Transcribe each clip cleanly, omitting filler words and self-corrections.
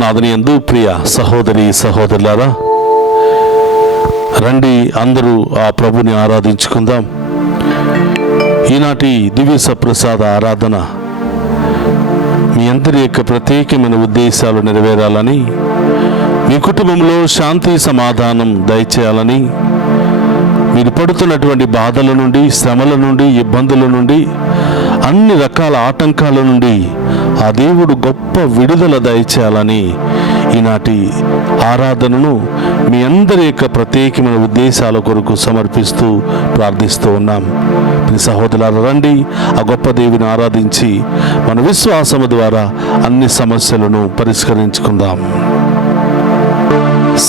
క్రీస్తునాథుని యందు ప్రియ సహోదరి సహోదరులారా, రండి అందరూ ఆ ప్రభుని ఆరాధించుకుందాం. ఈనాటి దివ్య సప్రసాద ఆరాధన మీ అందరి యొక్క ప్రత్యేకమైన ఉద్దేశాలు నెరవేరాలని, మీ కుటుంబంలో శాంతి సమాధానం దయచేయాలని, మీరు పడుతున్నటువంటి బాధల నుండి, శ్రమల నుండి, ఇబ్బందుల నుండి, అన్ని రకాల ఆటంకాల నుండి ఆ దేవుడు గొప్ప విడుదల దయచేయాలని ఈనాటి ఆరాధనను మీ అందరి యొక్క ప్రత్యేకమైన ఉద్దేశాల కొరకు సమర్పిస్తూ ప్రార్థిస్తూ ఉన్నాం. మీ సహోదరులారా, రండి ఆ గొప్ప దేవుని ఆరాధించి మన విశ్వాసము ద్వారా అన్ని సమస్యలను పరిష్కరించుకుందాం.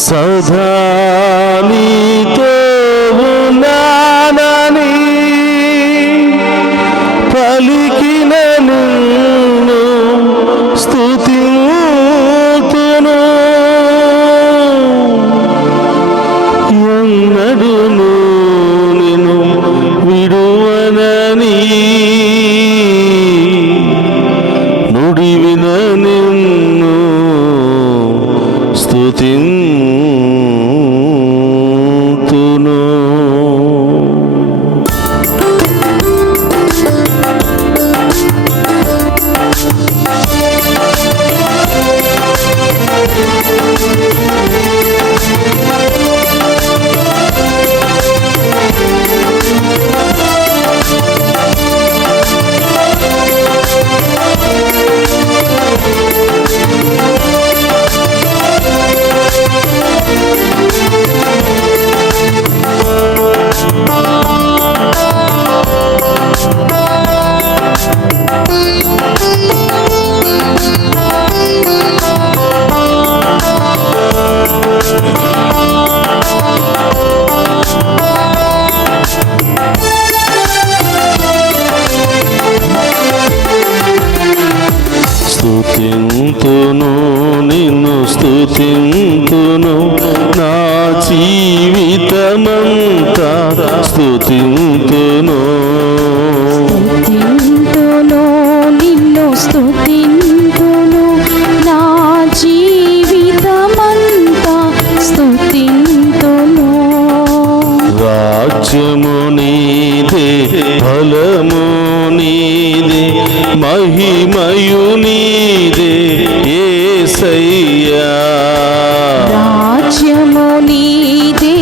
సదా నీతో ఉన్నానని పలికిన నిన్ను స్తుతింతును, ఎన్నడును నిన్ను విడువనని నుడివిన నిన్ను స్తుతింతును. స్తుతింతును నిన్ను స్తుతింతును, నా జీవితమంతా స్తుతింతును. స్తుతింతును నిన్ను స్తుతింతును, నా జీవితమంతా స్తుతింతును. రాజ్యము నీదే, ఫలము నీదే, మహిమయు నీదే యేసయ్యా. రాజ్యము నీదే,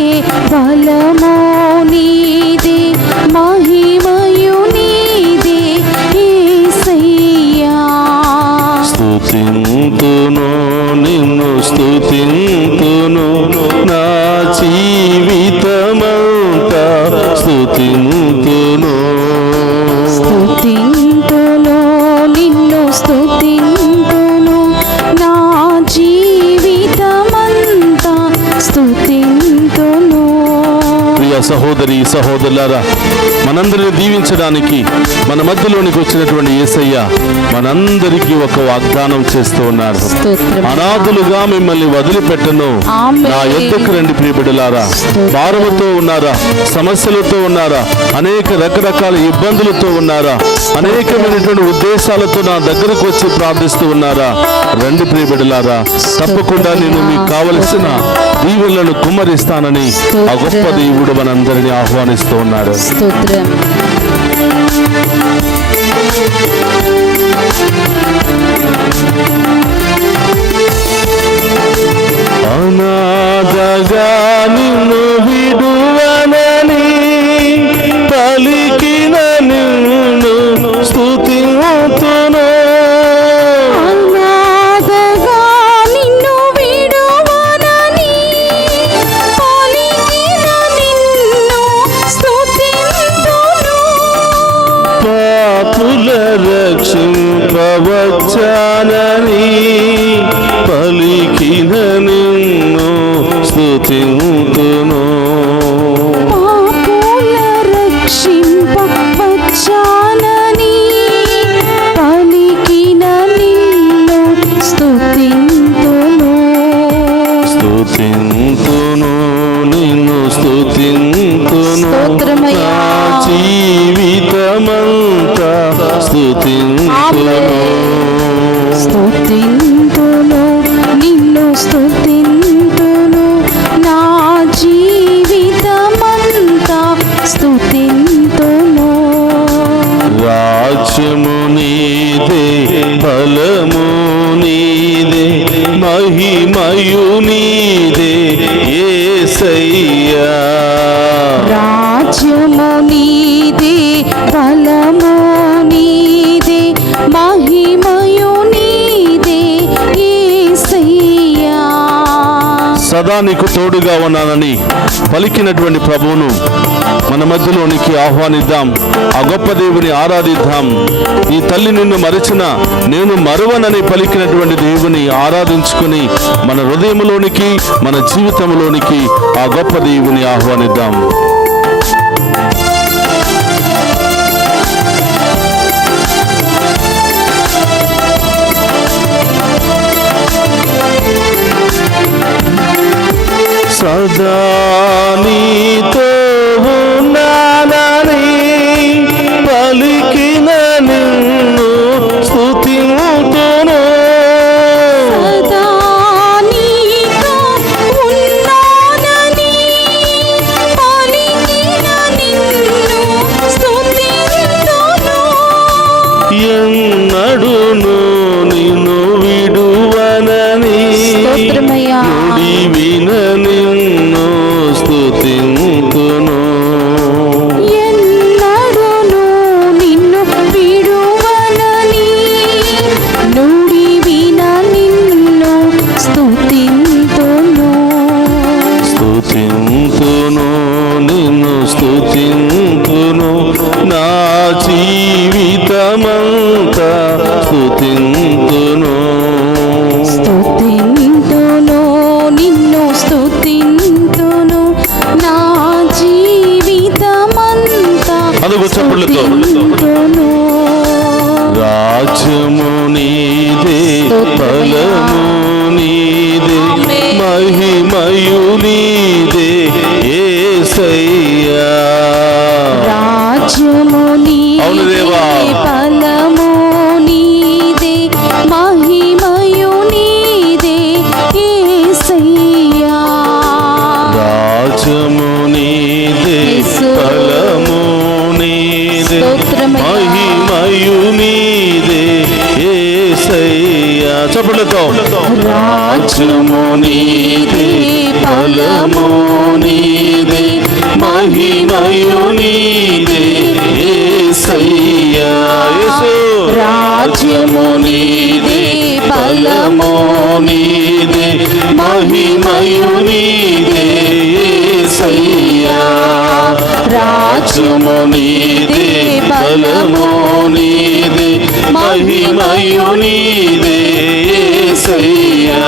ఫలము నీదే, మహిమయు నీదే యేసయ్యా. స్తుతింతును నిన్ను స్తుతింతును, నా జీవితమంతా స్తుతింతును. స్తుతింతును నిన్ను స్తుతింతును, నా జీవితమంతా స్తుతింతును. ప్రియ సహోదరి సహోదరులారా, మనందరిని దీవించడానికి మన మధ్యలోనికి వచ్చినటువంటి యేసయ్య మనందరికీ ఒక వాగ్దానం చేస్తూ ఉన్నారు. అనాథులుగా మిమ్మల్ని వదిలిపెట్టను, నా యొద్దకు రండి ప్రియబిడ్డలారా. భారముతో ఉన్నారా, సమస్యలతో ఉన్నారా, అనేక రకరకాల ఇబ్బందులతో ఉన్నారా, అనేకమైనటువంటి ఉద్దేశాలతో నా దగ్గరకు వచ్చి ప్రార్థిస్తూ ఉన్నారా, రండి ప్రియబిడ్డలారా. తప్పకుండా నేను మీకు కావలసిన దీవెనలను కుమ్మరిస్తానని ఆ గొప్ప దేవుడు మనందరినీ ఆహ్వానిస్తూ ఉన్నాడు. అనాథగా నిన్ను విడువనని పలికిన నిన్ను స్తుతింతును. అనాథగా నిన్ను విడువనని పలికిన నిన్ను స్తుతింతును. పాపుల రక్షింపవచ్చానని పలికిన నిన్ను స్తుతింతును. పాపుల రక్షింపవచ్చానని పలికిన నిన్ను స్తుతింతును. స్తుతింతును నిన్ను స్తుతింతును, స్తోత్రమయ్యా. నా జీవితమంతా స్తుతింతును. స్తుతింతును నిన్ను స్తుతింతును నా జీవితమంతా స్తుతింతును. రాజ్యము నీదే, బలము నీదే, మహిమయు నీదే యేసయ్యా. రాజ్యము నీదే, బలము నీదే, మహిమయు నీదే యేసయ్యా. సదా నీకు తోడుగా ఉన్నానని పలికినటువంటి ప్రభువును మన మధ్యలోనికి ఆహ్వానిద్దాం. ఆ గొప్ప దేవుని ఆరాధిద్దాం. ఈ తల్లి నిన్ను మరిచిన నేను మరువనని పలికినటువంటి దేవుని ఆరాధించుకుని మన హృదయంలోనికి, మన జీవితంలోనికి ఆ గొప్ప దేవుని ఆహ్వానిద్దాం. సదా నీతో ఉన్నానని పలికిన నిన్ను స్తుతింతును. సదా నీతో ఉన్నానని పలికిన నిన్ను స్తుతింతును. ఎన్నడును నిన్ను విడువనని స్తోత్రమయ్యా. విన నిన్ను స్తుతింతును. ఎన్నడును నిన్ను విడువనని నుడివిన నిన్ను స్తుతింతును. స్తుతింతును, నిన్ను స్తుతింతును, నా జీవితమంతా స్తుతింతును. స్తుతింతును, నిన్ను స్తుతింతును, నా జీవితమంతా అదుగు చప్పుళ్ళతో. స్తుతింతును. రాజ్యము నీదే, బలము నీదే, మహిమయు నీదే యేసయ్యా. రాజ్యము అవును నీదే, దేవా. బలము నీదే, మహిమయు నీదే యేసయ్యా. రాజ్యము నీదే, యేసు. బలము నీదే, స్తోత్రమయ్యా. మహిమయు నీదే యేసయ్యా. చప్పుళ్ళతో. రాజ్యము నీదే, బలము నీదే, మహిమయు నీదే యేసయ్యా. యేసు. రాజ్యము నీదే, బలము నీదే, మహిమయు నీదే యేసయ్యా. రాజ్యము నీదే, బలము నీదే, మహిమయు నీదే యేసయ్యా.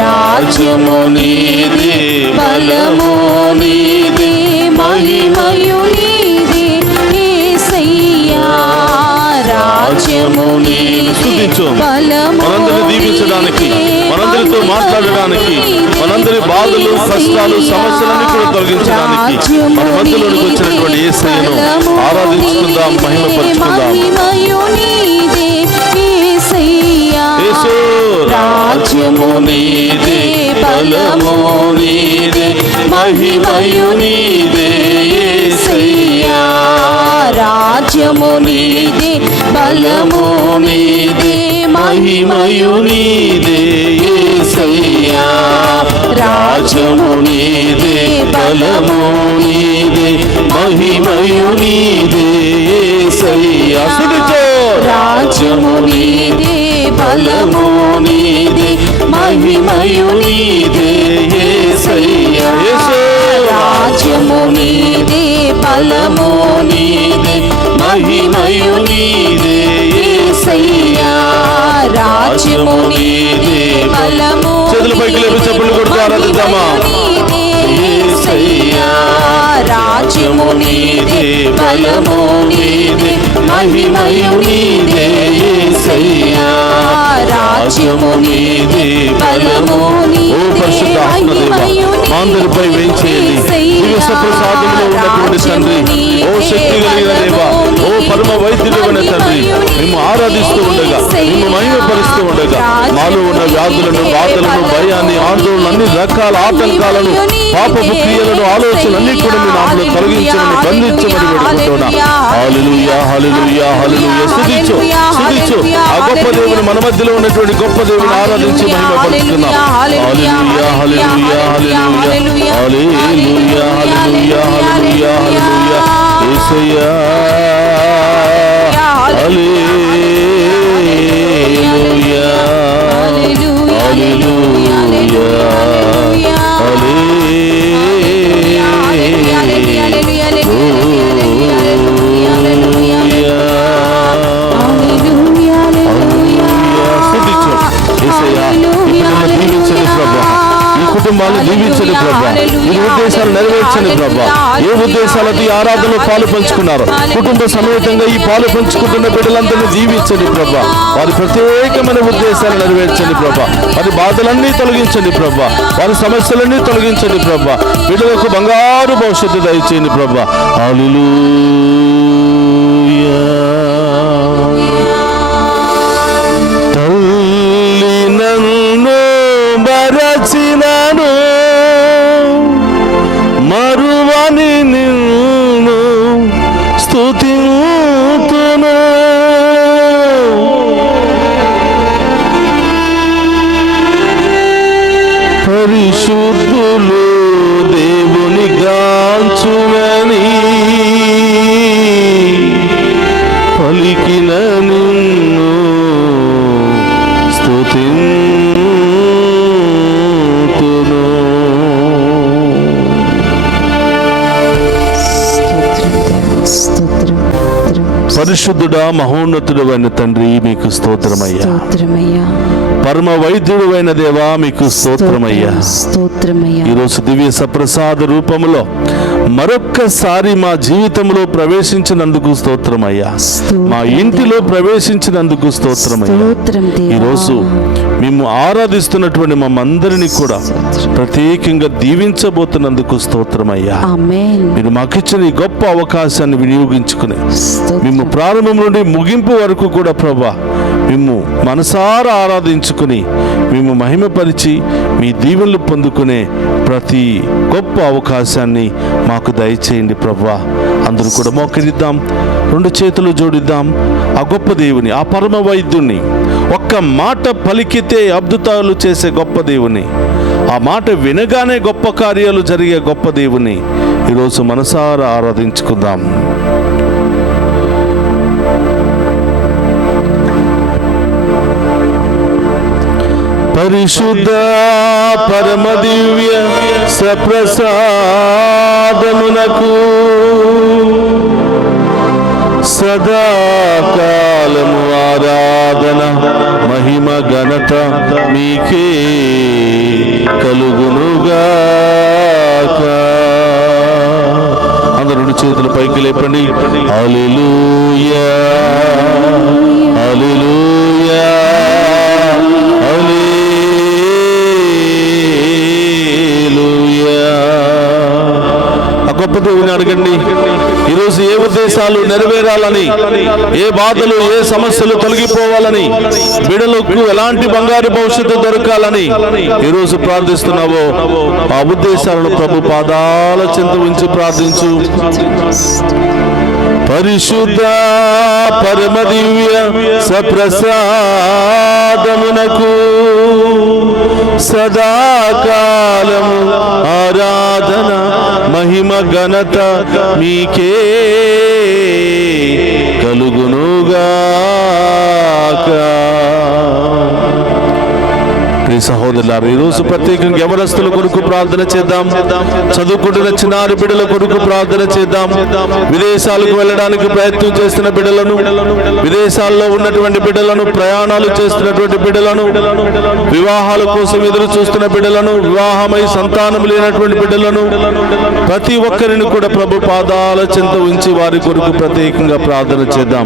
రాజ్యము నీదే, బలము నీదే, మహిమయు నీదే యేసయ్యా. రాజ్యము నీదే, బలము మనందరిని దీవించడానికి, మనందరితో మాట్లాడడానికి, మనందరి బాధలు, కష్టాలు, సమస్యలన్నీ కూడా తొలగించడానికి మన మధ్యలోనికి వచ్చినటువంటి యేసయ్యను ఆరాధించుకుందాం, మహిమపరుచుకుందాం. మహిమయు నీదే యేసయ్యా. యేసు. రాజ్యము నీదే, బలము నీదే, మహిమయు నీదే యేసయ్యా. రాజ్యము నీదే, బలము నీదే, మహిమయు నీదే యేసయ్యా. రాజ్యము నీదే, బలము నీదే, మహిమయు నీదే యేసయ్యా. రాజ్యము నీదే, బలము నీదే, మహిమయు నీదే యేసయ్యా. రాజ్యము నీదే, బలము నీదే, మహిమయు నీదే యేసయ్యా. రాజ్యము నీదే, బలము చేతుల పైకి లేపి చప్పుళ్ళు కొడుతూ ఆరాధిద్దామా? యేసయ్యా. రాజ్యము నీదే, బలము నీదే, మహిమయు నీదే యేసయ్యా. రాజ్యము నీదే, బలము నీదే, ఓ పరిశుద్ధ ఆత్మదేవ, మా అందరిపై వేయించేయండి. దివ్య ప్రసాదంలో ఉన్నటువంటి తండ్రి, ఓ శక్తి కలిగిన దేవ, ఓ పరమ వైద్యుడైన తండ్రి, మేము ఆరాధిస్తూ ఉండగా నిన్ను మహిమపరుస్తూ ఉండగా మాలో ఉన్న వ్యాధులను, బాధలను, భయాన్ని, ఆందోళన, అన్ని రకాల ఆటంకాలను, పాపపు క్రియలను, ఆలోచనలన్నీ కూడా మీ నామములో తొలగించమని, బంధించమని వేడుకుంటున్నా. హల్లెలూయా, హల్లెలూయా, హల్లెలూయా. స్తుతించు, స్తుతించు. ఆ గొప్ప దేవుని, మన మధ్యలో ఉన్నటువంటి గొప్ప దేవుని ఆరాధించి మహిమపరుస్తున్నాం. హల్లెలూయా, హల్లెలూయా, హల్లెలూయా, హల్లెలూయా, హల్లెలూయా, హల్లెలూయా, హల్లెలూయా. యేసయ్యా, హల్లెలూయా, హల్లెలూయా, కుటుంబాలను దీవించండి ప్రభా. ఈ ఉద్దేశాలు నెరవేర్చండి ప్రభా. ఏ ఉద్దేశాలతో ఈ ఆరాధనలో పాలు పంచుకున్నారు, కుటుంబ సమేతంగా ఈ పాలు పంచుకుంటున్న బిడ్డలందరినీ దీవించండి ప్రభా. వారి ప్రత్యేకమైన ఉద్దేశాలు నెరవేర్చండి ప్రభా. వారి బాధలన్నీ తొలగించండి ప్రభా. వారి సమస్యలన్నీ తొలగించండి ప్రభా. బిడ్డలకు బంగారు భవిష్యత్తు దయచేయండి ప్రభా. హల్లెలూయా. తల్లి నన్ను మరచినను, మరువని నిన్ను స్తుతింతును. పరిశుద్ధులు దేవుని గాంచునని పలికిన నిన్ను స్తుతింతును. పరిశుద్ధుడా, మహోన్నతుడు అయిన తండ్రి, మీకు స్తోత్రమయ్యా. పరమ వైద్యుడు అయిన దేవా, మీకు స్తోత్రమయ్యా. ఈరోజు దివ్య సప్రసాద రూపములో మరొక్కసారి మా జీవితంలో ప్రవేశించినందుకు స్తోత్రమయ్యా. మా ఇంటిలో ప్రవేశించినందుకు స్తోత్రమయ్యా. ఈరోజు మేము ఆరాధిస్తున్నటువంటి మమ్మందరినీ కూడా ప్రత్యేకంగా దీవించబోతున్నందుకు స్తోత్రమయ్యా. మీరు మాకిచ్చిన ఈ గొప్ప అవకాశాన్ని వినియోగించుకుని మేము ప్రారంభం నుండి ముగింపు వరకు కూడా ప్రభా మేము మనసారా ఆరాధించుకుని మేము మహిమపరిచి మీ దీవెనలు పొందుకునే ప్రతి గొప్ప అవకాశాన్ని మాకు దయచేయండి ప్రభా. అందరూ కూడా మోకరిద్దాం, రెండు చేతులు జోడిద్దాం. ఆ గొప్ప దేవుని, ఆ పరమ వైద్యుని, ఒక్క మాట పలికితే అద్భుతాలు చేసే గొప్ప దేవుని, ఆ మాట వినగానే గొప్ప కార్యాలు జరిగే గొప్ప దేవుని ఈరోజు మనసారా ఆరాధించుకుందాం. పరిశుద్ధ పరమ దివ్య సప్రసాదమునకు సదాకాలము ఆరాధన, మహిమ, ఘనత మీకే కలుగునుగాక. అందరూ రెండు చేతులు పైకి లేపండి. హల్లెలూయా, హల్లెలూయా, గొప్ప దేవుని అడగండి. ఈరోజు ఏ ఉద్దేశాలు నెరవేరాలని, ఏ బాధలు, ఏ సమస్యలు తొలగిపోవాలని, బిడ్డలకు ఎలాంటి బంగారు భవిష్యత్తు దొరకాలని ఈరోజు ప్రార్థిస్తున్నావో ఆ ఉద్దేశాలను ప్రభు పాదాల చెంత ఉంచి ప్రార్థించు. పరిశుద్ధ పరమ దివ్య సప్రసాదమునకు సదాకాలము ఆరాధన, మహిమ, ఘనత మీకే కలుగునుగాక. ప్రియ సహోదరులారా, ఈరోజు ప్రత్యేకంగా యవనస్తుల కొరకు ప్రార్థన చేద్దాం. చదువుకుంటున్న చిన్నారి బిడ్డల కొరకు ప్రార్థన చేద్దాం. విదేశాలకు వెళ్ళడానికి ప్రయత్నం చేస్తున్న బిడ్డలను, విదేశాల్లో ఉన్నటువంటి బిడ్డలను, ప్రయాణాలు చేస్తున్నటువంటి బిడ్డలను, వివాహాల కోసం ఎదురు చూస్తున్న బిడ్డలను, వివాహమై సంతానం లేనటువంటి బిడ్డలను, ప్రతి ఒక్కరిని కూడా ప్రభు పాదాల చెంత ఉంచి వారి కొరకు ప్రత్యేకంగా ప్రార్థన చేద్దాం.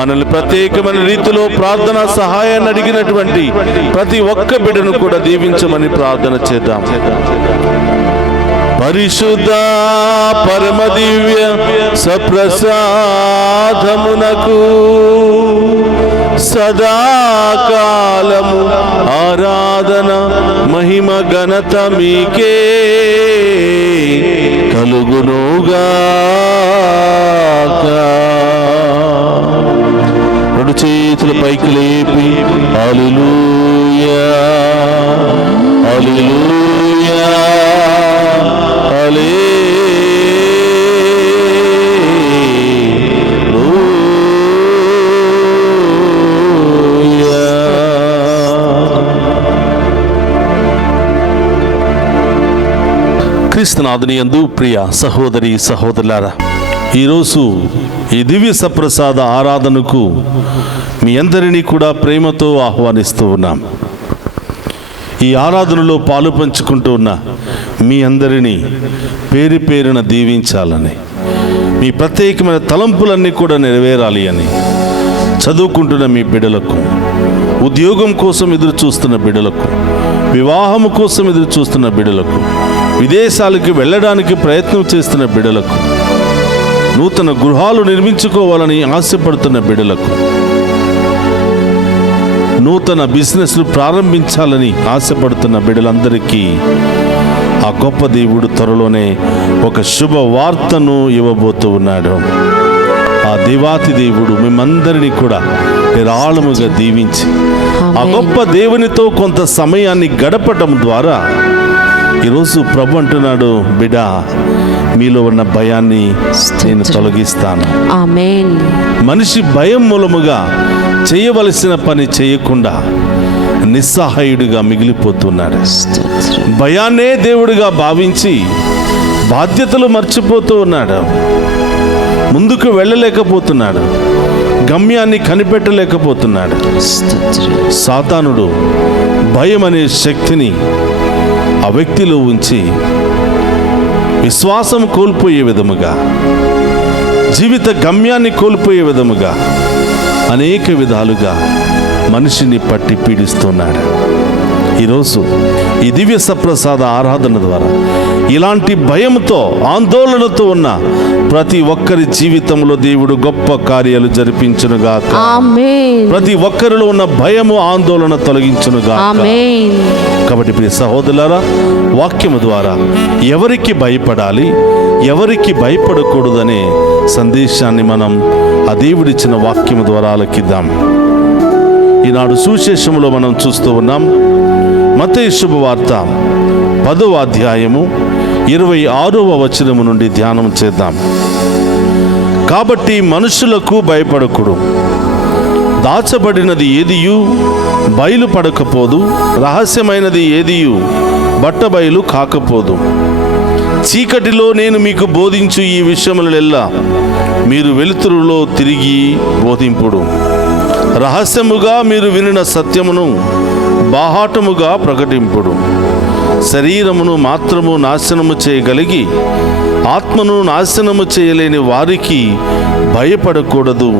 మనల్ని ప్రత్యేకమైన రీతిలో ప్రార్థన సహాయాన్ని అడిగినటువంటి ప్రతి ఒక్క బిడ్డను కూడా దీవించమని ప్రార్థన చేద్దాం. పరిశుద్ధ పరమ దివ్య సప్రసాదమునకు సదాకాలము ఆరాధన మహిమ ఘనత మీకే కలుగునుగాక. రెండు చేతులు పైకి లేపి హల్లెలూయా హల్లెలూయా హల్లెలూయా. క్రీస్తునాథుని యందు ప్రియ సహోదరి సహోదరులారా, ఈరోజు ఈ దివ్య సప్రసాద ఆరాధనకు మీ అందరినీ కూడా ప్రేమతో ఆహ్వానిస్తూ ఉన్నాం. ఈ ఆరాధనలో పాలు పంచుకుంటూ ఉన్న మీ అందరినీ పేరు పేరున దీవించాలని, మీ ప్రత్యేకమైన తలంపులన్నీ కూడా నెరవేరాలి అని, చదువుకుంటున్న మీ బిడ్డలకు, ఉద్యోగం కోసం ఎదురు చూస్తున్న బిడ్డలకు, వివాహము కోసం ఎదురు చూస్తున్న బిడ్డలకు, విదేశాలకు వెళ్ళడానికి ప్రయత్నం చేస్తున్న బిడ్డలకు, నూతన గృహాలు నిర్మించుకోవాలని ఆశపడుతున్న బిడ్డలకు, నూతన బిజినెస్లు ప్రారంభించాలని ఆశపడుతున్న బిడ్డలందరికీ ఆ గొప్ప దేవుడు త్వరలోనే ఒక శుభ వార్తను ఇవ్వబోతూ ఉన్నాడు. ఆ దేవాతి దేవుడు మిమ్మందరినీ కూడా నిరాళముగా దీవించి ఆ గొప్ప దేవునితో కొంత సమయాన్ని గడపటం ద్వారా ఈరోజు ప్రభు అంటున్నాడు, బిడ్డ, మీలో ఉన్న భయాన్ని నేను తొలగిస్తాను. ఆమేన్. మనిషి భయం మూలముగా చేయవలసిన పని చేయకుండా నిస్సహాయుడిగా మిగిలిపోతున్నాడు. భయాన్నే దేవుడిగా భావించి బాధ్యతలు మర్చిపోతూ ఉన్నాడు. ముందుకు వెళ్ళలేకపోతున్నాడు. గమ్యాన్ని కనిపెట్టలేకపోతున్నాడు. సాతానుడు భయం అనే శక్తిని ఆ వ్యక్తిలో ఉంచి విశ్వాసం కోల్పోయే విధముగా, జీవిత గమ్యాన్ని కోల్పోయే విధముగా అనేక విధాలుగా మనిషిని పట్టి పీడిస్తున్నాడు. ఈరోజు ఈ దివ్య సప్రసాద ఆరాధన ద్వారా ఇలాంటి భయంతో, ఆందోళనతో ఉన్న ప్రతి ఒక్కరి జీవితంలో దేవుడు గొప్ప కార్యాలు జరిపించునుగాక. ఆమేన్. ప్రతి ఒక్కరిలో ఉన్న భయము, ఆందోళన తొలగించునుగాక. ఆమేన్. కాబట్టి ప్రియ సహోదరులారా, వాక్యము ద్వారా ఎవరికి భయపడాలి, ఎవరికి భయపడకూడదనే సందేశాన్ని మనం ఆ దేవుడిచ్చిన వాక్యము ద్వారా ఆలకిద్దాం. ఈనాడు సువిశేషములో మనం చూస్తూ ఉన్నాం. మత్తయి శుభవార్త 10వ అధ్యాయము 26వ వచనము నుండి ధ్యానం చేద్దాం. కాబట్టి మనుషులకు భయపడకుడు, దాచబడినది ఏదియు బయలుపడకపోదు, రహస్యమైనది ఏదియు బట్టబయలు కాకపోదు. చీకటిలో నేను మీకు బోధించు ఈ విషయములెల్లా మీరు వెలుతురులో తిరిగి బోధింపుడు. రహస్యముగా మీరు వినిన సత్యమును బాహాటముగా ప్రకటింపుడు. శరీరమును మాత్రము నాశనము చేయగలిగి ఆత్మను నాశనము చేయలేని వారికి భయపడకూడదు.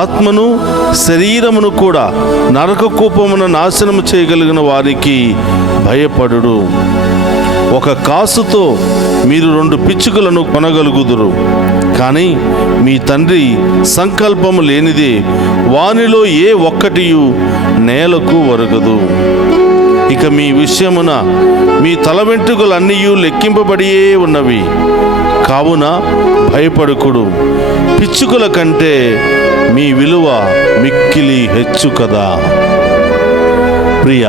ఆత్మను శరీరమును కూడా నరక కూపమున నాశనము చేయగలిగిన వారికి భయపడుడు. ఒక కాసుతో మీరు 2 పిచ్చుకలను కొనగలుగుదురు, కానీ మీ తండ్రి సంకల్పము లేనిదే వానిలో ఏ ఒక్కటియు నేలకు ఒరగదు. ఇక మీ విషయమున మీ తల వెంట్రుకలన్నీ లెక్కింపబడియే ఉన్నవి. కావున భయపడకుడు, పిచ్చుకల కంటే మీ విలువ మిక్కిలి హెచ్చు కదా. ప్రియ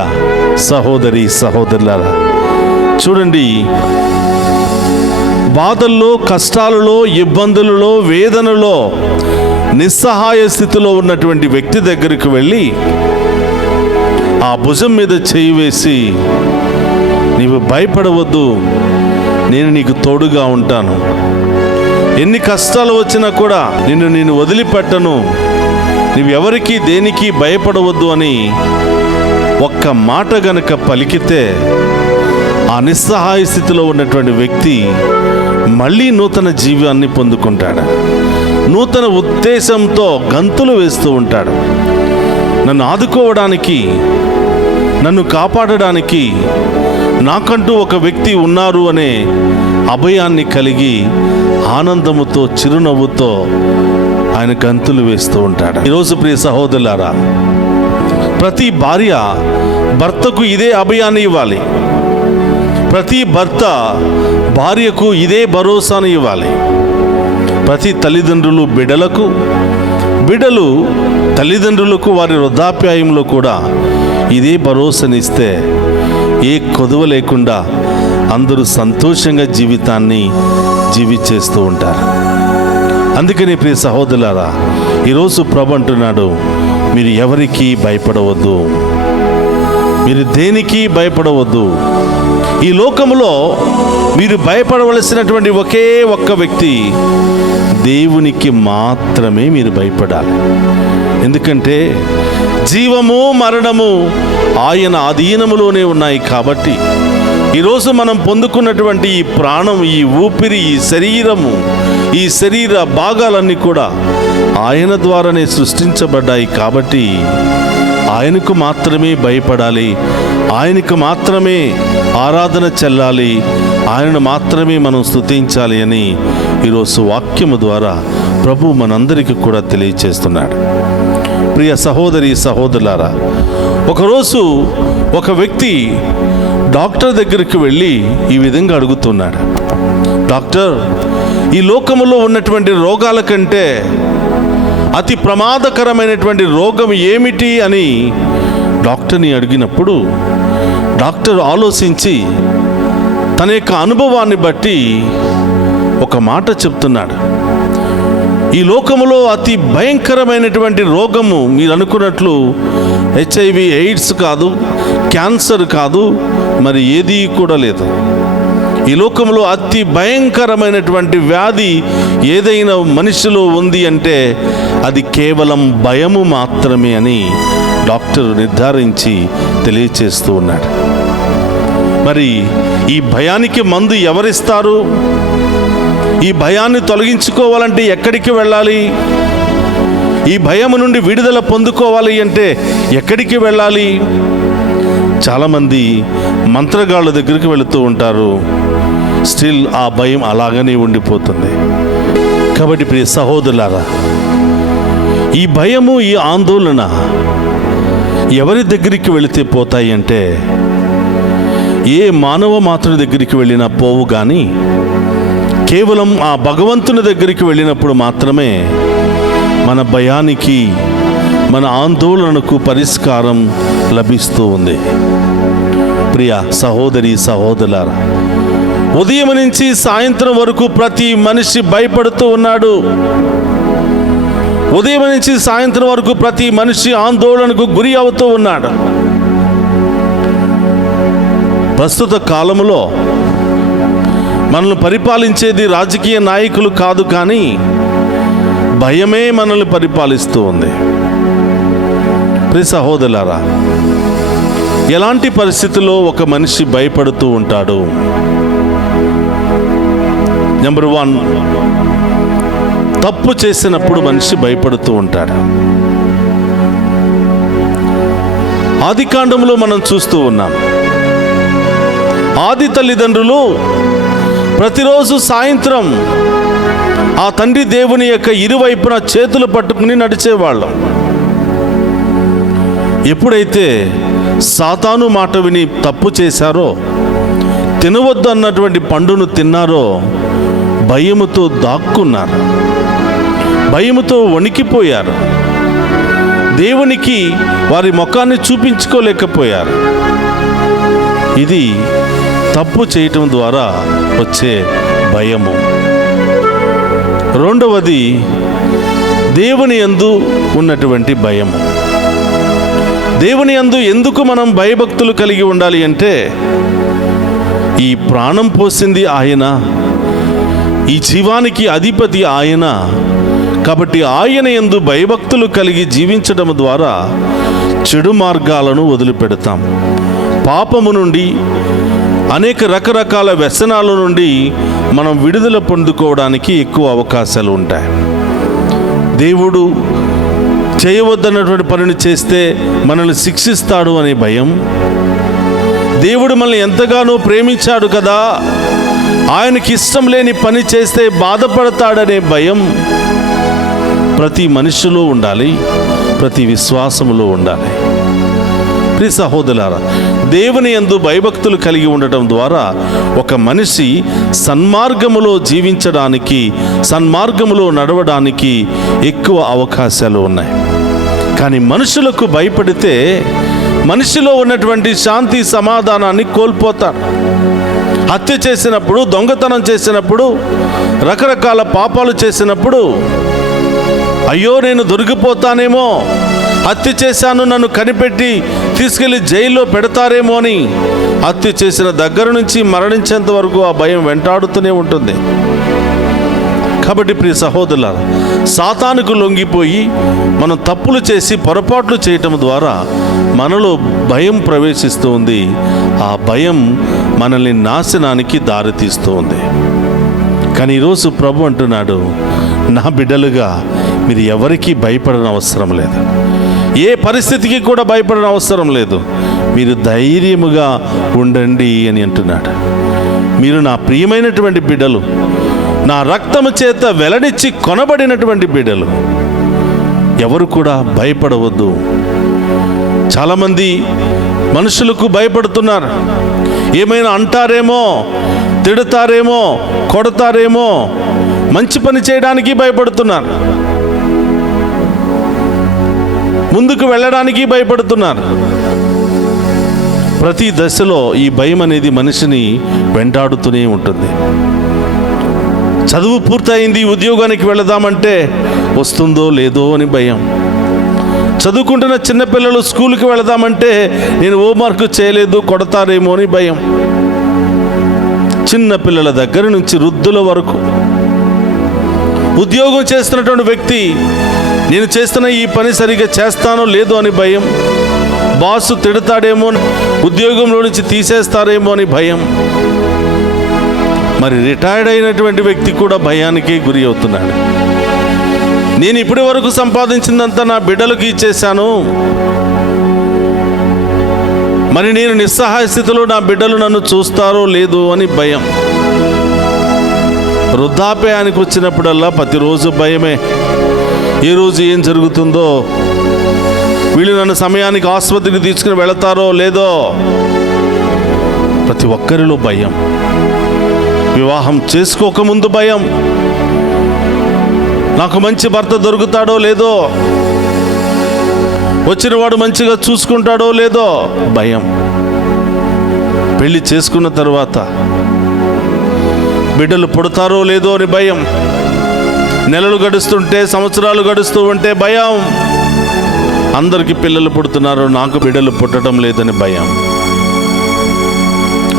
సహోదరి సహోదరులారా, చూడండి, బాధల్లో, కష్టాలలో, ఇబ్బందులలో, వేదనలో, నిస్సహాయ స్థితిలో ఉన్నటువంటి వ్యక్తి దగ్గరికి వెళ్ళి ఆ భుజం మీద చేయి వేసి, నీవు భయపడవద్దు, నేను నీకు తోడుగా ఉంటాను, ఎన్ని కష్టాలు వచ్చినా కూడా నేను వదిలిపెట్టను, నీవెవరికి దేనికి భయపడవద్దు అని ఒక్క మాట గనక పలికితే ఆ నిస్సహాయ స్థితిలో ఉన్నటువంటి వ్యక్తి మళ్ళీ నూతన జీవాన్ని పొందుకుంటాడు. నూతన ఉద్దేశంతో గంతులు వేస్తూ ఉంటాడు. నన్ను ఆదుకోవడానికి, నన్ను కాపాడడానికి నాకంటూ ఒక వ్యక్తి ఉన్నారు అనే అభయాన్ని కలిగి ఆనందముతో, చిరునవ్వుతో ఆయన గంతులు వేస్తూ ఉంటాడు. ఈరోజు ప్రియ సహోదరులారా, ప్రతి భార్య భర్తకు ఇదే అభయాన్ని ఇవ్వాలి. ప్రతి భర్త భార్యకు ఇదే భరోసాను ఇవ్వాలి. ప్రతి తల్లిదండ్రులు బిడ్డలకు, బిడ్డలు తల్లిదండ్రులకు వారి వృద్ధాప్యాయంలో కూడా ఇదే భరోసానిస్తే ఏ కొదువ లేకుండా అందరూ సంతోషంగా జీవితాన్ని జీవించేస్తూ ఉంటారు. అందుకని ప్రియ సహోదరులారా, ఈరోజు ప్రభు అంటున్నాడు, మీరు ఎవరికి భయపడవద్దు, మీరు దేనికి భయపడవద్దు. ఈ లోకములో మీరు భయపడవలసినటువంటి ఒకే ఒక్క వ్యక్తి, దేవునికి మాత్రమే మీరు భయపడాలి. ఎందుకంటే జీవము మరణము ఆయన అధీనములోనే ఉన్నాయి. కాబట్టి ఈరోజు మనం పొందుకున్నటువంటి ఈ ప్రాణం, ఈ ఊపిరి, ఈ శరీరము, ఈ శరీర భాగాలన్నీ కూడా ఆయన ద్వారానే సృష్టించబడ్డాయి. కాబట్టి ఆయనకు మాత్రమే భయపడాలి, ఆయనకు మాత్రమే ఆరాధన చెల్లాలి, ఆయనను మాత్రమే మనం స్తుతించాలి అని ఈరోజు వాక్యము ద్వారా ప్రభు మనందరికీ కూడా తెలియచేస్తున్నాడు. ప్రియ సహోదరి సహోదరులారా, ఒకరోజు ఒక వ్యక్తి డాక్టర్ దగ్గరికి వెళ్ళి ఈ విధంగా అడుగుతున్నాడు, డాక్టర్, ఈ లోకములో ఉన్నటువంటి రోగాల కంటే అతి ప్రమాదకరమైనటువంటి రోగం ఏమిటి అని డాక్టర్ని అడిగినప్పుడు డాక్టర్ ఆలోచించి తన యొక్క అనుభవాన్ని బట్టి ఒక మాట చెప్తున్నాడు. ఈ లోకములో అతి భయంకరమైనటువంటి రోగము మీరు అనుకున్నట్లు HIV ఎయిడ్స్ కాదు, క్యాన్సర్ కాదు, మరి ఏది కూడా లేదు. ఈ లోకంలో అతి భయంకరమైనటువంటి వ్యాధి ఏదైనా మనిషిలో ఉంది అంటే అది కేవలం భయము మాత్రమే అని డాక్టర్ నిర్ధారించి తెలియచేస్తూ ఉన్నాడు. మరి ఈ భయానికి మందు ఎవరిస్తారు? ఈ భయాన్ని తొలగించుకోవాలంటే ఎక్కడికి వెళ్ళాలి? ఈ భయము నుండి విడుదల పొందుకోవాలి అంటే ఎక్కడికి వెళ్ళాలి? చాలామంది మంత్రగాళ్ళ దగ్గరికి వెళుతూ ఉంటారు. స్టిల్ ఆ భయం అలాగనే ఉండిపోతుంది. కాబట్టి ప్రియ సహోదరులారా, ఈ భయము, ఈ ఆందోళన ఎవరి దగ్గరికి వెళితే పోతాయి అంటే ఏ మానవ మాతృ దగ్గరికి వెళ్ళినా పోవు, కానీ కేవలం ఆ భగవంతుని దగ్గరికి వెళ్ళినప్పుడు మాత్రమే మన భయానికి, మన ఆందోళనకు పరిష్కారం లభిస్తూ ఉంది. ప్రియ సహోదరి సహోదరులారా, ఉదయం నుంచి సాయంత్రం వరకు ప్రతి మనిషి భయపడుతూ ఉన్నాడు. ఉదయం నుంచి సాయంత్రం వరకు ప్రతి మనిషి ఆందోళనకు గురి అవుతూ ఉన్నాడు. ప్రస్తుత కాలంలో మనల్ని పరిపాలించేది రాజకీయ నాయకులు కాదు, కానీ భయమే మనల్ని పరిపాలిస్తూ ఉంది. ప్రియ సహోదరులారా, ఎలాంటి పరిస్థితుల్లో ఒక మనిషి భయపడుతూ ఉంటాడు? నెంబర్ 1, తప్పు చేసినప్పుడు మనిషి భయపడుతూ ఉంటాడు. ఆదికాండంలో మనం చూస్తూ ఉన్నాం, ఆది తల్లిదండ్రులు ప్రతిరోజు సాయంత్రం ఆ తండ్రి దేవుని యొక్క ఇరువైపున చేతులు పట్టుకుని నడిచేవాళ్ళం. ఎప్పుడైతే సాతాను మాట విని తప్పు చేశారో, తినవద్దు అన్నటువంటి పండును తిన్నారో, భయముతో దాక్కున్నారు, భయముతో వణికిపోయారు, దేవునికి వారి ముఖాన్ని చూపించుకోలేకపోయారు. ఇది తప్పు చేయటం ద్వారా వచ్చే భయము. రెండవది, దేవుని యందు ఉన్నటువంటి భయము. దేవుని యందు ఎందుకు మనం భయభక్తులు కలిగి ఉండాలి అంటే, ఈ ప్రాణం పోసింది ఆయన, ఈ జీవానికి అధిపతి ఆయన. కాబట్టి ఆయన యందు భయభక్తులు కలిగి జీవించడం ద్వారా చెడు మార్గాలను వదిలిపెడతాం. పాపము నుండి, అనేక రకరకాల వ్యసనాల నుండి మనం విడుదల పొందుకోవడానికి ఎక్కువ అవకాశాలు ఉంటాయి. దేవుడు చేయవద్దన్నటువంటి పనిని చేస్తే మనల్ని శిక్షిస్తాడు అనే భయం, దేవుడు మనల్ని ఎంతగానో ప్రేమించాడు కదా, ఆయనకి ఇష్టం లేని పని చేస్తే బాధపడతాడనే భయం, ప్రతి మనిషిలో ఉండాలి, ప్రతి విశ్వాసములో ఉండాలి. ప్రియ సహోదరులారా, దేవుని యందు భయభక్తులు కలిగి ఉండటం ద్వారా ఒక మనిషి సన్మార్గములో జీవించడానికి, సన్మార్గములో నడవడానికి ఎక్కువ అవకాశాలు ఉన్నాయి. కానీ మనుషులకు భయపడితే మనిషిలో ఉన్నటువంటి శాంతి సమాధానాన్ని కోల్పోతారు. హత్య చేసినప్పుడు, దొంగతనం చేసినప్పుడు, రకరకాల పాపాలు చేసినప్పుడు అయ్యో నేను దొరికిపోతానేమో, హత్య చేశాను, నన్ను కనిపెట్టి తీసుకెళ్లి జైల్లో పెడతారేమో అని హత్య చేసిన దగ్గర నుంచి మరణించేంత వరకు ఆ భయం వెంటాడుతూనే ఉంటుంది. కాబట్టి ప్రియ సహోదరులారా, సాతానుకు లొంగిపోయి మనం తప్పులు చేసి పొరపాట్లు చేయటం ద్వారా మనలో భయం ప్రవేశిస్తూ ఉంది. ఆ భయం మనల్ని నాశనానికి దారితీస్తూ ఉంది. కానీ ఈరోజు ప్రభు అంటున్నాడు, నా బిడ్డలుగా మీరు ఎవరికీ భయపడని అవసరం లేదు, ఏ పరిస్థితికి కూడా భయపడని అవసరం లేదు, మీరు ధైర్యముగా ఉండండి అని అంటున్నాడు. మీరు నా ప్రియమైనటువంటి బిడ్డలు, నా రక్తము చేత వెలనిచ్చి కొనబడినటువంటి బిడ్డలు, ఎవరు కూడా భయపడవద్దు. చాలామంది మనుషులకు భయపడుతున్నారు. ఏమైనా అంటారేమో, తిడతారేమో, కొడతారేమో, మంచి పని చేయడానికి భయపడుతున్నారు, ముందుకు వెళ్ళడానికి భయపడుతున్నారు. ప్రతి దశలో ఈ భయం అనేది మనిషిని వెంటాడుతూనే ఉంటుంది. చదువు పూర్తయింది, ఉద్యోగానికి వెళదామంటే వస్తుందో లేదో అని భయం. చదువుకుంటున్న చిన్నపిల్లలు స్కూల్కి వెళదామంటే నేను హోంవర్క్ చేయలేదు, కొడతారేమో అని భయం. చిన్న పిల్లల దగ్గర నుంచి వృద్ధుల వరకు, ఉద్యోగం చేస్తున్నటువంటి వ్యక్తి నేను చేస్తున్న ఈ పని సరిగ్గా చేస్తానో లేదో అని భయం. బాసు తిడతాడేమో, ఉద్యోగంలో నుంచి తీసేస్తారేమో అని భయం. మరి రిటైర్డ్ అయినటువంటి వ్యక్తి కూడా భయానికి గురి అవుతున్నాడు. నేను ఇప్పటి వరకు సంపాదించిందంతా నా బిడ్డలకు ఇచ్చేశాను, మరి నేను నిస్సహాయ స్థితిలో నా బిడ్డలు నన్ను చూస్తారో లేదో అని భయం. వృద్ధాప్యానికి వచ్చినప్పుడల్లా ప్రతిరోజు భయమే. ఏ రోజు ఏం జరుగుతుందో, వీళ్ళు నన్ను సమయానికి ఆసుపత్రికి తీసుకుని వెళతారో లేదో, ప్రతి ఒక్కరిలో భయం. వివాహం చేసుకోకముందు భయం, నాకు మంచి భర్త దొరుకుతాడో లేదో, వచ్చినవాడు మంచిగా చూసుకుంటాడో లేదో భయం. పెళ్లి చేసుకున్న తర్వాత బిడ్డలు పుడతారో లేదో అని భయం. నెలలు గడుస్తుంటే, సంవత్సరాలు గడుస్తూ ఉంటే భయం. అందరికీ పిల్లలు పుడుతున్నారు, నాకు బిడ్డలు పుట్టడం లేదని భయం.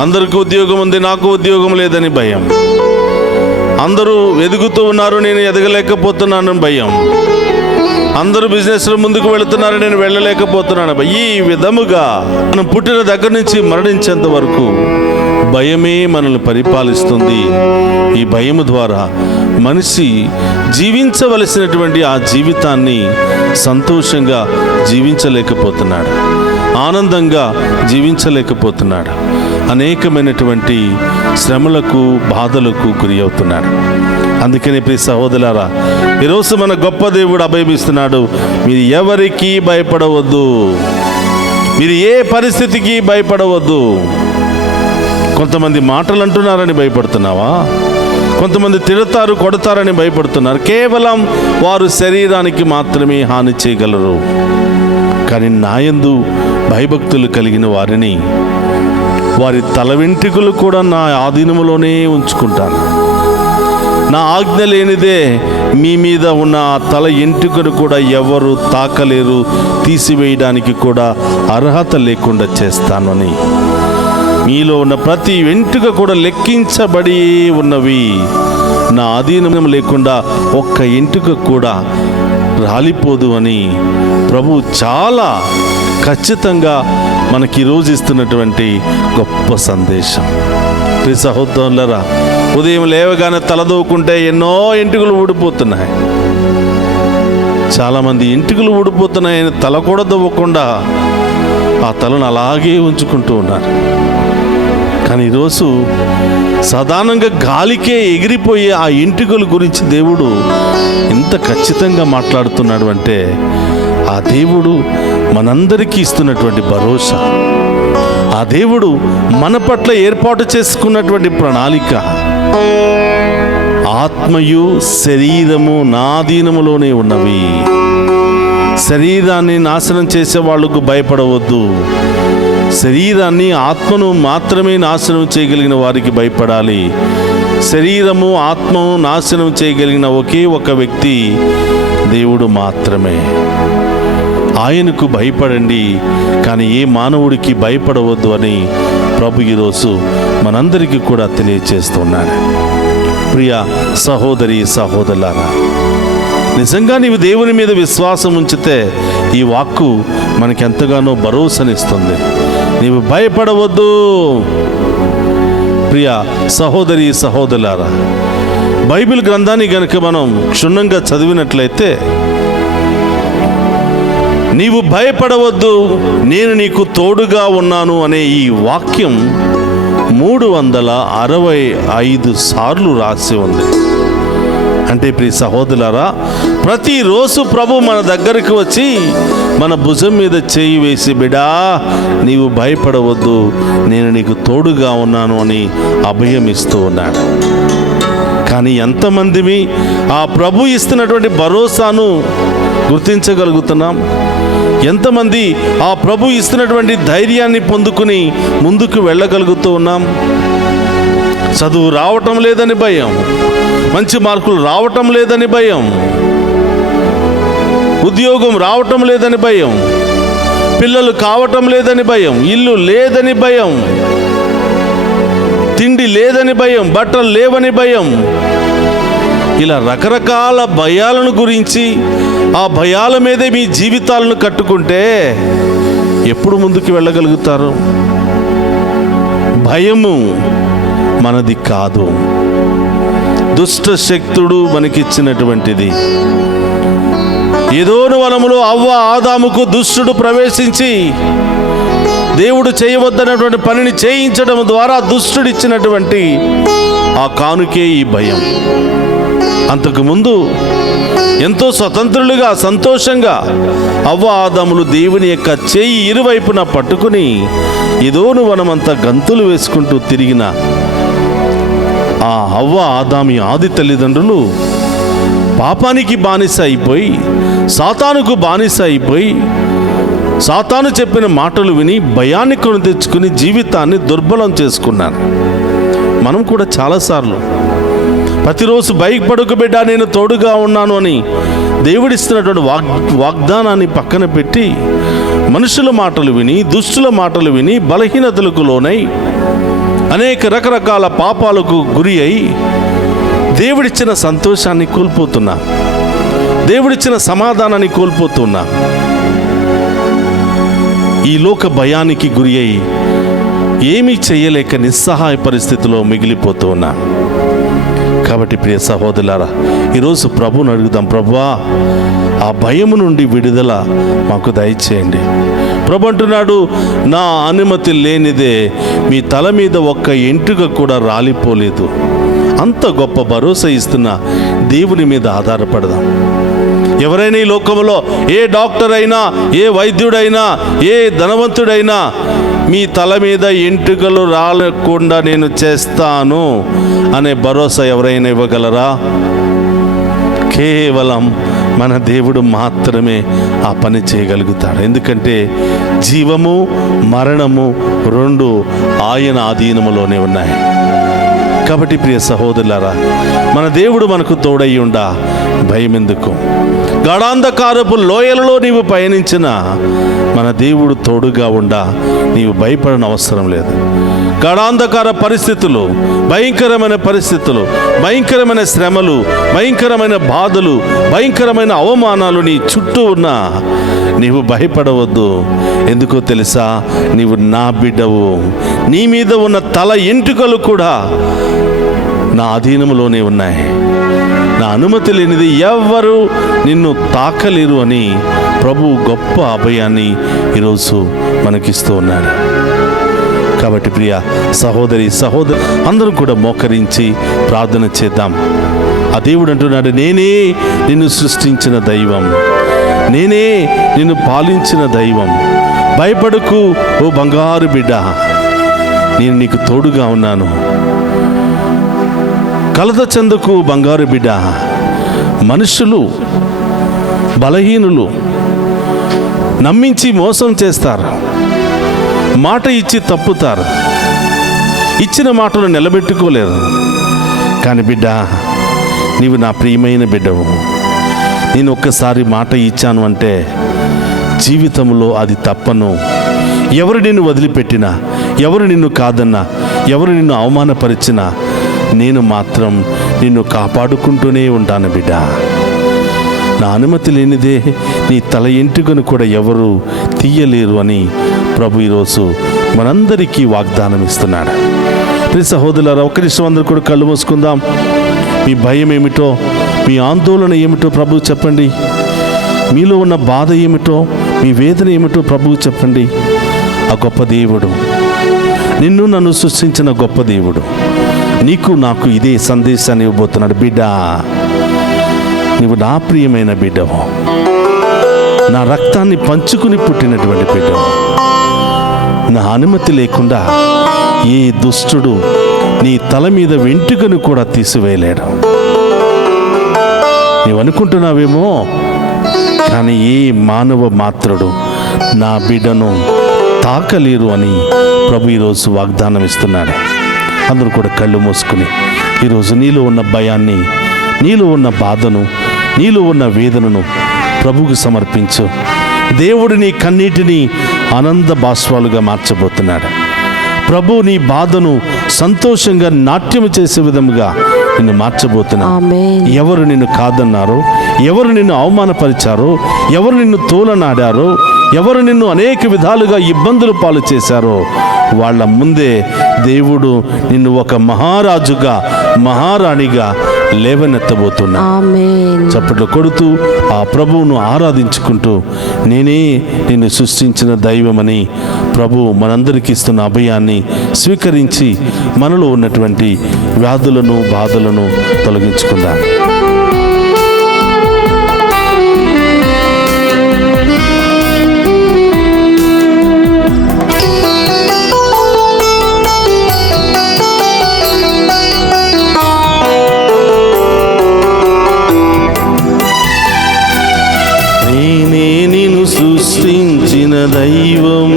అందరికీ ఉద్యోగం ఉంది, నాకు ఉద్యోగం లేదని భయం. అందరూ ఎదుగుతూ ఉన్నారు, నేను ఎదగలేకపోతున్నానని భయం. అందరూ బిజినెస్లో ముందుకు వెళుతున్నారు, నేను వెళ్ళలేకపోతున్నాను. ఈ విధముగా మనం పుట్టిన దగ్గర నుంచి మరణించేంత వరకు భయమే మనల్ని పరిపాలిస్తుంది. ఈ భయము ద్వారా మనిషి జీవించవలసినటువంటి ఆ జీవితాన్ని సంతోషంగా జీవించలేకపోతున్నాడు, ఆనందంగా జీవించలేకపోతున్నాడు. అనేకమైనటువంటి శ్రమలకు, బాధలకు గురి అవుతున్నాడు. అందుకని ప్రియ సహోదరులారా, ఈరోజు మన గొప్ప దేవుడు అభయమిస్తున్నాడు. మీరు ఎవరికి భయపడవద్దు, మీరు ఏ పరిస్థితికి భయపడవద్దు. కొంతమంది మాటలు అంటున్నారని భయపడుతున్నావా? కొంతమంది తిడతారు, కొడతారని భయపడుతున్నారు. కేవలం వారు శరీరానికి మాత్రమే హాని చేయగలరు. కానీ నాయందు భయభక్తులు కలిగిన వారిని, వారి తల వెంట్రుకలు కూడా నా ఆధీనములోనే ఉంచుకుంటాను. నా ఆజ్ఞ లేనిదే మీ మీద ఉన్న ఆ తల ఎంట్రుకను కూడా ఎవరు తాకలేరు, తీసివేయడానికి కూడా అర్హత లేకుండా చేస్తానని. మీలో ఉన్న ప్రతి వెంట్రుక కూడా లెక్కించబడి ఉన్నవి. నా అధీనం లేకుండా ఒక్క ఎంట్రుక కూడా రాలిపోదు అని ప్రభు చాలా ఖచ్చితంగా మనకి ఈరోజు ఇస్తున్నటువంటి గొప్ప సందేశం. ప్రియ సహోదరులారా, ఉదయం లేవగానే తలదూకుంటే ఎన్నో ఎంట్రుకలు ఊడిపోతున్నాయి. చాలామంది ఎంట్రుకలు ఊడిపోతున్నాయని తల కూడా దువ్వకుండా ఆ తలను అలాగే ఉంచుకుంటూ ఉన్నారు. కానీ ఈరోజు సాధారణంగా గాలికే ఎగిరిపోయే ఆ ఎంట్రుకల గురించి దేవుడు ఎంత ఖచ్చితంగా మాట్లాడుతున్నాడు అంటే, ఆ దేవుడు మనందరికీ ఇస్తున్నటువంటి భరోసా, ఆ దేవుడు మన పట్ల ఏర్పాటు చేసుకున్నటువంటి ప్రణాళిక, ఆత్మయు శరీరము నా అధీనములోనే ఉన్నవి. శరీరాన్ని నాశనం చేసే వాళ్ళకు భయపడవద్దు. శరీరాన్ని, ఆత్మను మాత్రమే నాశనం చేయగలిగిన వారికి భయపడాలి. శరీరము ఆత్మను నాశనం చేయగలిగిన ఒకే ఒక వ్యక్తి దేవుడు మాత్రమే. ఆయనకు భయపడండి, కానీ ఏ మానవుడికి భయపడవద్దు అని ప్రభు ఈరోజు మనందరికీ కూడా తెలియచేస్తున్నాడు. ప్రియ సహోదరి సహోదరులారా, నిజంగా నీవు దేవుని మీద విశ్వాసం ఉంచితే ఈ వాక్కు మనకెంతగానో భరోసానిస్తుంది. నీవు భయపడవద్దు. ప్రియ సహోదరి సహోదరులారా, బైబిల్ గ్రంథాన్ని గనుక మనం క్షుణ్ణంగా చదివినట్లయితే, నీవు భయపడవద్దు, నేను నీకు తోడుగా ఉన్నాను అనే ఈ వాక్యం 365 సార్లు రాసి ఉంది. అంటే ప్రియ సహోదరులారా, ప్రతిరోజు ప్రభు మన దగ్గరికి వచ్చి మన భుజం మీద చేయి వేసి, బిడా నీవు భయపడవద్దు, నేను నీకు తోడుగా ఉన్నాను అని అభయం ఇస్తూ ఉన్నాడు. కానీ ఎంతమందిమి ఆ ప్రభు ఇస్తున్నటువంటి భరోసాను గుర్తించగలుగుతున్నాం? ఎంతమంది ఆ ప్రభు ఇస్తున్నటువంటి ధైర్యాన్ని పొందుకుని ముందుకు వెళ్ళగలుగుతూ ఉన్నాం? చదువు రావటం లేదని భయం, మంచి మార్కులు రావటం లేదని భయం, ఉద్యోగం రావటం లేదని భయం, పిల్లలు కావటం లేదని భయం, ఇల్లు లేదని భయం, తిండి లేదని భయం, బట్టలు లేవని భయం, ఇలా రకరకాల భయాలను గురించి, ఆ భయాల మీదే మీ జీవితాలను కట్టుకుంటే ఎప్పుడు ముందుకు వెళ్ళగలుగుతారు? భయము మనది కాదు, దుష్ట శక్తుడు మనకిచ్చినటువంటిది. ఏదోను వనములో అవ్వ ఆదాముకు దుష్టుడు ప్రవేశించి దేవుడు చేయవద్దన్నటువంటి పనిని చేయించడం ద్వారా దుష్టుడిచ్చినటువంటి ఆ కానుకే ఈ భయం. అంతకుముందు ఎంతో స్వతంత్రులుగా, సంతోషంగా అవ్వ ఆదాములు దేవుని యొక్క చేయి ఇరువైపున పట్టుకుని ఏదోను వనమంతా గంతులు వేసుకుంటూ తిరిగిన ఆ అవ్వ ఆదామి ఆది తల్లిదండ్రులు పాపానికి బానిస అయిపోయి, సాతానుకు బానిస అయిపోయి, సాతాను చెప్పిన మాటలు విని భయాన్ని కొని తెచ్చుకుని జీవితాన్ని దుర్బలం చేసుకున్నారు. మనం కూడా చాలాసార్లు ప్రతిరోజు భయపడకు బిడ్డ, నేను తోడుగా ఉన్నాను అని దేవుడిస్తున్నటువంటి వాగ్దానాన్ని పక్కన పెట్టి మనుషుల మాటలు విని, దుష్టుల మాటలు విని బలహీనతలకు లోనై అనేక రకరకాల పాపాలకు గురి అయి దేవుడిచ్చిన సంతోషాన్ని కోల్పోతున్నా, దేవుడిచ్చిన సమాధానాన్ని కోల్పోతున్నా, ఈ లోక భయానికి గురి అయి ఏమీ చేయలేక నిస్సహాయ పరిస్థితిలో మిగిలిపోతూ ఉన్నా. కాబట్టి ప్రియ సహోదరులారా, ఈరోజు ప్రభువుని అడుగుదాం, ప్రభువా ఆ భయము నుండి విడుదల మాకు దయచేయండి. ప్రభు అంటున్నాడు, నా అనుమతి లేనిదే మీ తల మీద ఒక్క ఎంట్రుక కూడా రాలిపోలేదు. అంత గొప్ప భరోసా ఇస్తున్న దేవుని మీద ఆధారపడదాం. ఎవరైనా ఈ లోకంలో ఏ డాక్టర్ అయినా, ఏ వైద్యుడైనా, ఏ ధనవంతుడైనా మీ తల మీద ఎంట్రుకలు రాలకుండా నేను చేస్తాను అనే భరోసా ఎవరైనా ఇవ్వగలరా? కేవలం మన దేవుడు మాత్రమే ఆ పని చేయగలుగుతాడు. ఎందుకంటే జీవము మరణము రెండు ఆయన ఆధీనములోనే ఉన్నాయి. కాబట్టి ప్రియ సహోదరులారా, మన దేవుడు మనకు తోడయ్యుండా భయం ఎందుకు? గాఢాంధకారపు లోయలలో నీవు పయనించిన మన దేవుడు తోడుగా ఉండా నీవు భయపడని అవసరం లేదు. గాఢాంధకార పరిస్థితులు, భయంకరమైన పరిస్థితులు, భయంకరమైన శ్రమలు, భయంకరమైన బాధలు, భయంకరమైన అవమానాలు నీ చుట్టూ ఉన్నా నీవు భయపడవద్దు. ఎందుకో తెలుసా? నీవు నా బిడ్డవు. నీ మీద ఉన్న తల ఎంట్రుకలు కూడా నా అధీనంలోనే ఉన్నాయి. నా అనుమతి లేనిది ఎవ్వరూ నిన్ను తాకలేరు అని ప్రభు గొప్ప అభయాన్ని ఈరోజు మనకిస్తూ ఉన్నాడు. కాబట్టి ప్రియ సహోదరి అందరూ కూడా మోకరించి ప్రార్థన చేద్దాం. ఆ దేవుడు అంటున్నాడు, నేనే నిన్ను సృష్టించిన దైవం, నేనే నిన్ను పాలించిన దైవం. భయపడకు ఓ బంగారు బిడ్డ, నేను నీకు తోడుగా ఉన్నాను. కలత చెందకు బంగారు బిడ్డ. మనుషులు బలహీనులు, నమ్మించి మోసం చేస్తారు, మాట ఇచ్చి తప్పుతారు, ఇచ్చిన మాటను నిలబెట్టుకోలేరు. కానీ బిడ్డ, నీవు నా ప్రియమైన బిడ్డవు. నేను ఒక్కసారి మాట ఇచ్చాను అంటే జీవితంలో అది తప్పను. ఎవరు నిన్ను వదిలిపెట్టినా, ఎవరు నిన్ను కాదన్నా, ఎవరు నిన్ను అవమానపరిచినా నేను మాత్రం నిన్ను కాపాడుకుంటూనే ఉంటాను బిడ్డ. నా అనుమతి లేనిదే నీ తల ఎంటుకను కూడా ఎవరు తీయలేరు అని ప్రభు ఈరోజు మనందరికీ వాగ్దానం ఇస్తున్నాడు. ప్రియ సహోదరులారా, ఒక్క నిమిషం అందరూ కూడా కళ్ళు మూసుకుందాం. మీ భయం ఏమిటో, మీ ఆందోళన ఏమిటో ప్రభువు చెప్పండి. మీలో ఉన్న బాధ ఏమిటో, మీ వేదన ఏమిటో ప్రభువు చెప్పండి. ఆ గొప్ప దేవుడు, నిన్ను నన్ను సృష్టించిన గొప్ప దేవుడు నీకు నాకు ఇదే సందేశాన్ని ఇవ్వబోతున్నాడు. బిడ్డ, నీవు నా ప్రియమైన బిడ్డవు, నా రక్తాన్ని పంచుకుని పుట్టినటువంటి బిడ్డవు. నా అనుమతి లేకుండా ఏ దుష్టుడు నీ తల మీద వెంట్రుకను కూడా తీసివేయలేడు. నీవు అనుకుంటున్నావేమో, కానీ ఏ మానవ మాత్రుడు నా బిడ్డను తాకలేరు అని ప్రభు ఈరోజు వాగ్దానం ఇస్తున్నాడు. అందరూ కూడా కళ్ళు మూసుకుని ఈరోజు నీలో ఉన్న భయాన్ని, నీలో ఉన్న బాధను, నీలో ఉన్న వేదనను ప్రభువుకు సమర్పించు. దేవుడు నీ కన్నీటిని ఆనంద బాష్పాలుగా మార్చబోతున్నాడు. ప్రభు నీ బాధను సంతోషంగా నాట్యం చేసే విధముగా నిన్ను మార్చబోతున్నాడు. ఆమేన్. ఎవరు నిన్ను కాదన్నారో, ఎవరు నిన్ను అవమానపరిచారో, ఎవరు నిన్ను తోలనాడారో, ఎవరు నిన్ను అనేక విధాలుగా ఇబ్బందులు పాలు చేశారో వాళ్ళ ముందే దేవుడు నిన్ను ఒక మహారాజుగా, మహారాణిగా లేవనెత్తబోతున్నా. ఆమేన్. చప్పట్లు కొడుతూ ఆ ప్రభువును ఆరాధించుకుంటూ, నేనే నిన్ను సృష్టించిన దైవమని ప్రభు మనందరికీ ఇస్తున్న అభయాన్ని స్వీకరించి మనలో ఉన్నటువంటి వ్యాధులను, బాధలను తొలగించుకుందాం. సృష్టించిన దైవం,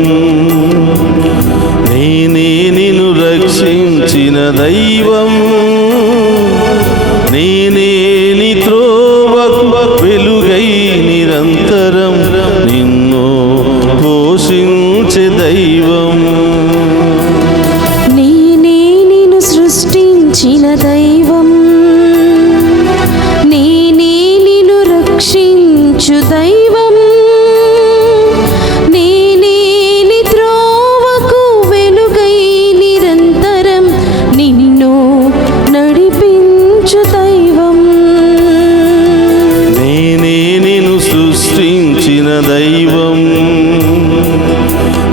నేనే నిన్ను రక్షించిన దైవం, నేనే నీ త్రోవకు వెలుగై నిరంతరం నిన్ను పోషించే దైవం. నేనే నిన్ను సృష్టించిన దైవం, నేనే నిన్ను రక్షించు దైవం, దైవం,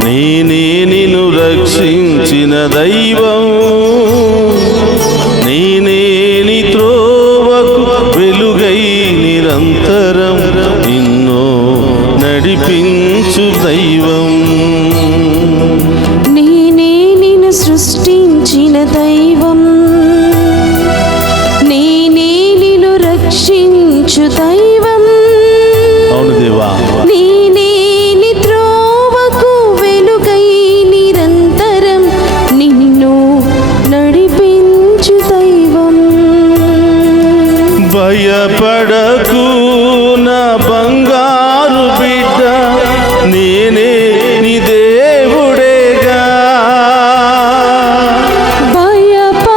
నేనే నిన్ను రక్షించిన దైవం, నేనే నీ త్రోవకు వెలుగై నిరంతరం నిన్ను నడిపించు దైవం. నేనే నిన్ను సృష్టించిన దైవం, నేనే నిన్ను రక్షించు దైవం. అవును దేవా, నేనే నీ త్రోవకు వెలుగై నిరంతరం నిన్ను నడిపించు దైవం. భయపడకు నా బంగారు బిడ్డ, నేనే నీ దేవుడేగా. భయపడకు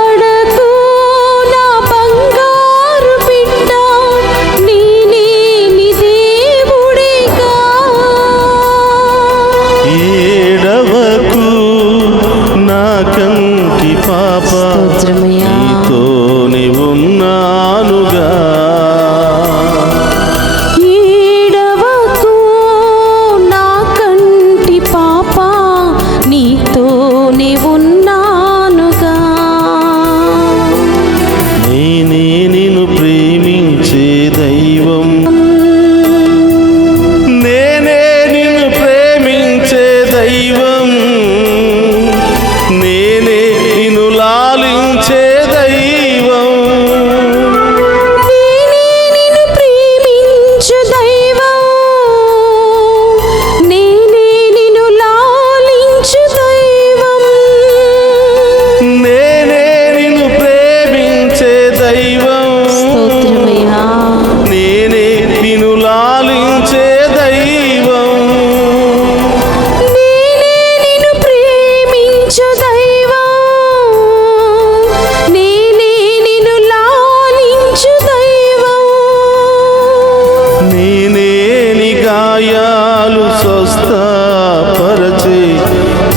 స్వస్థపరచే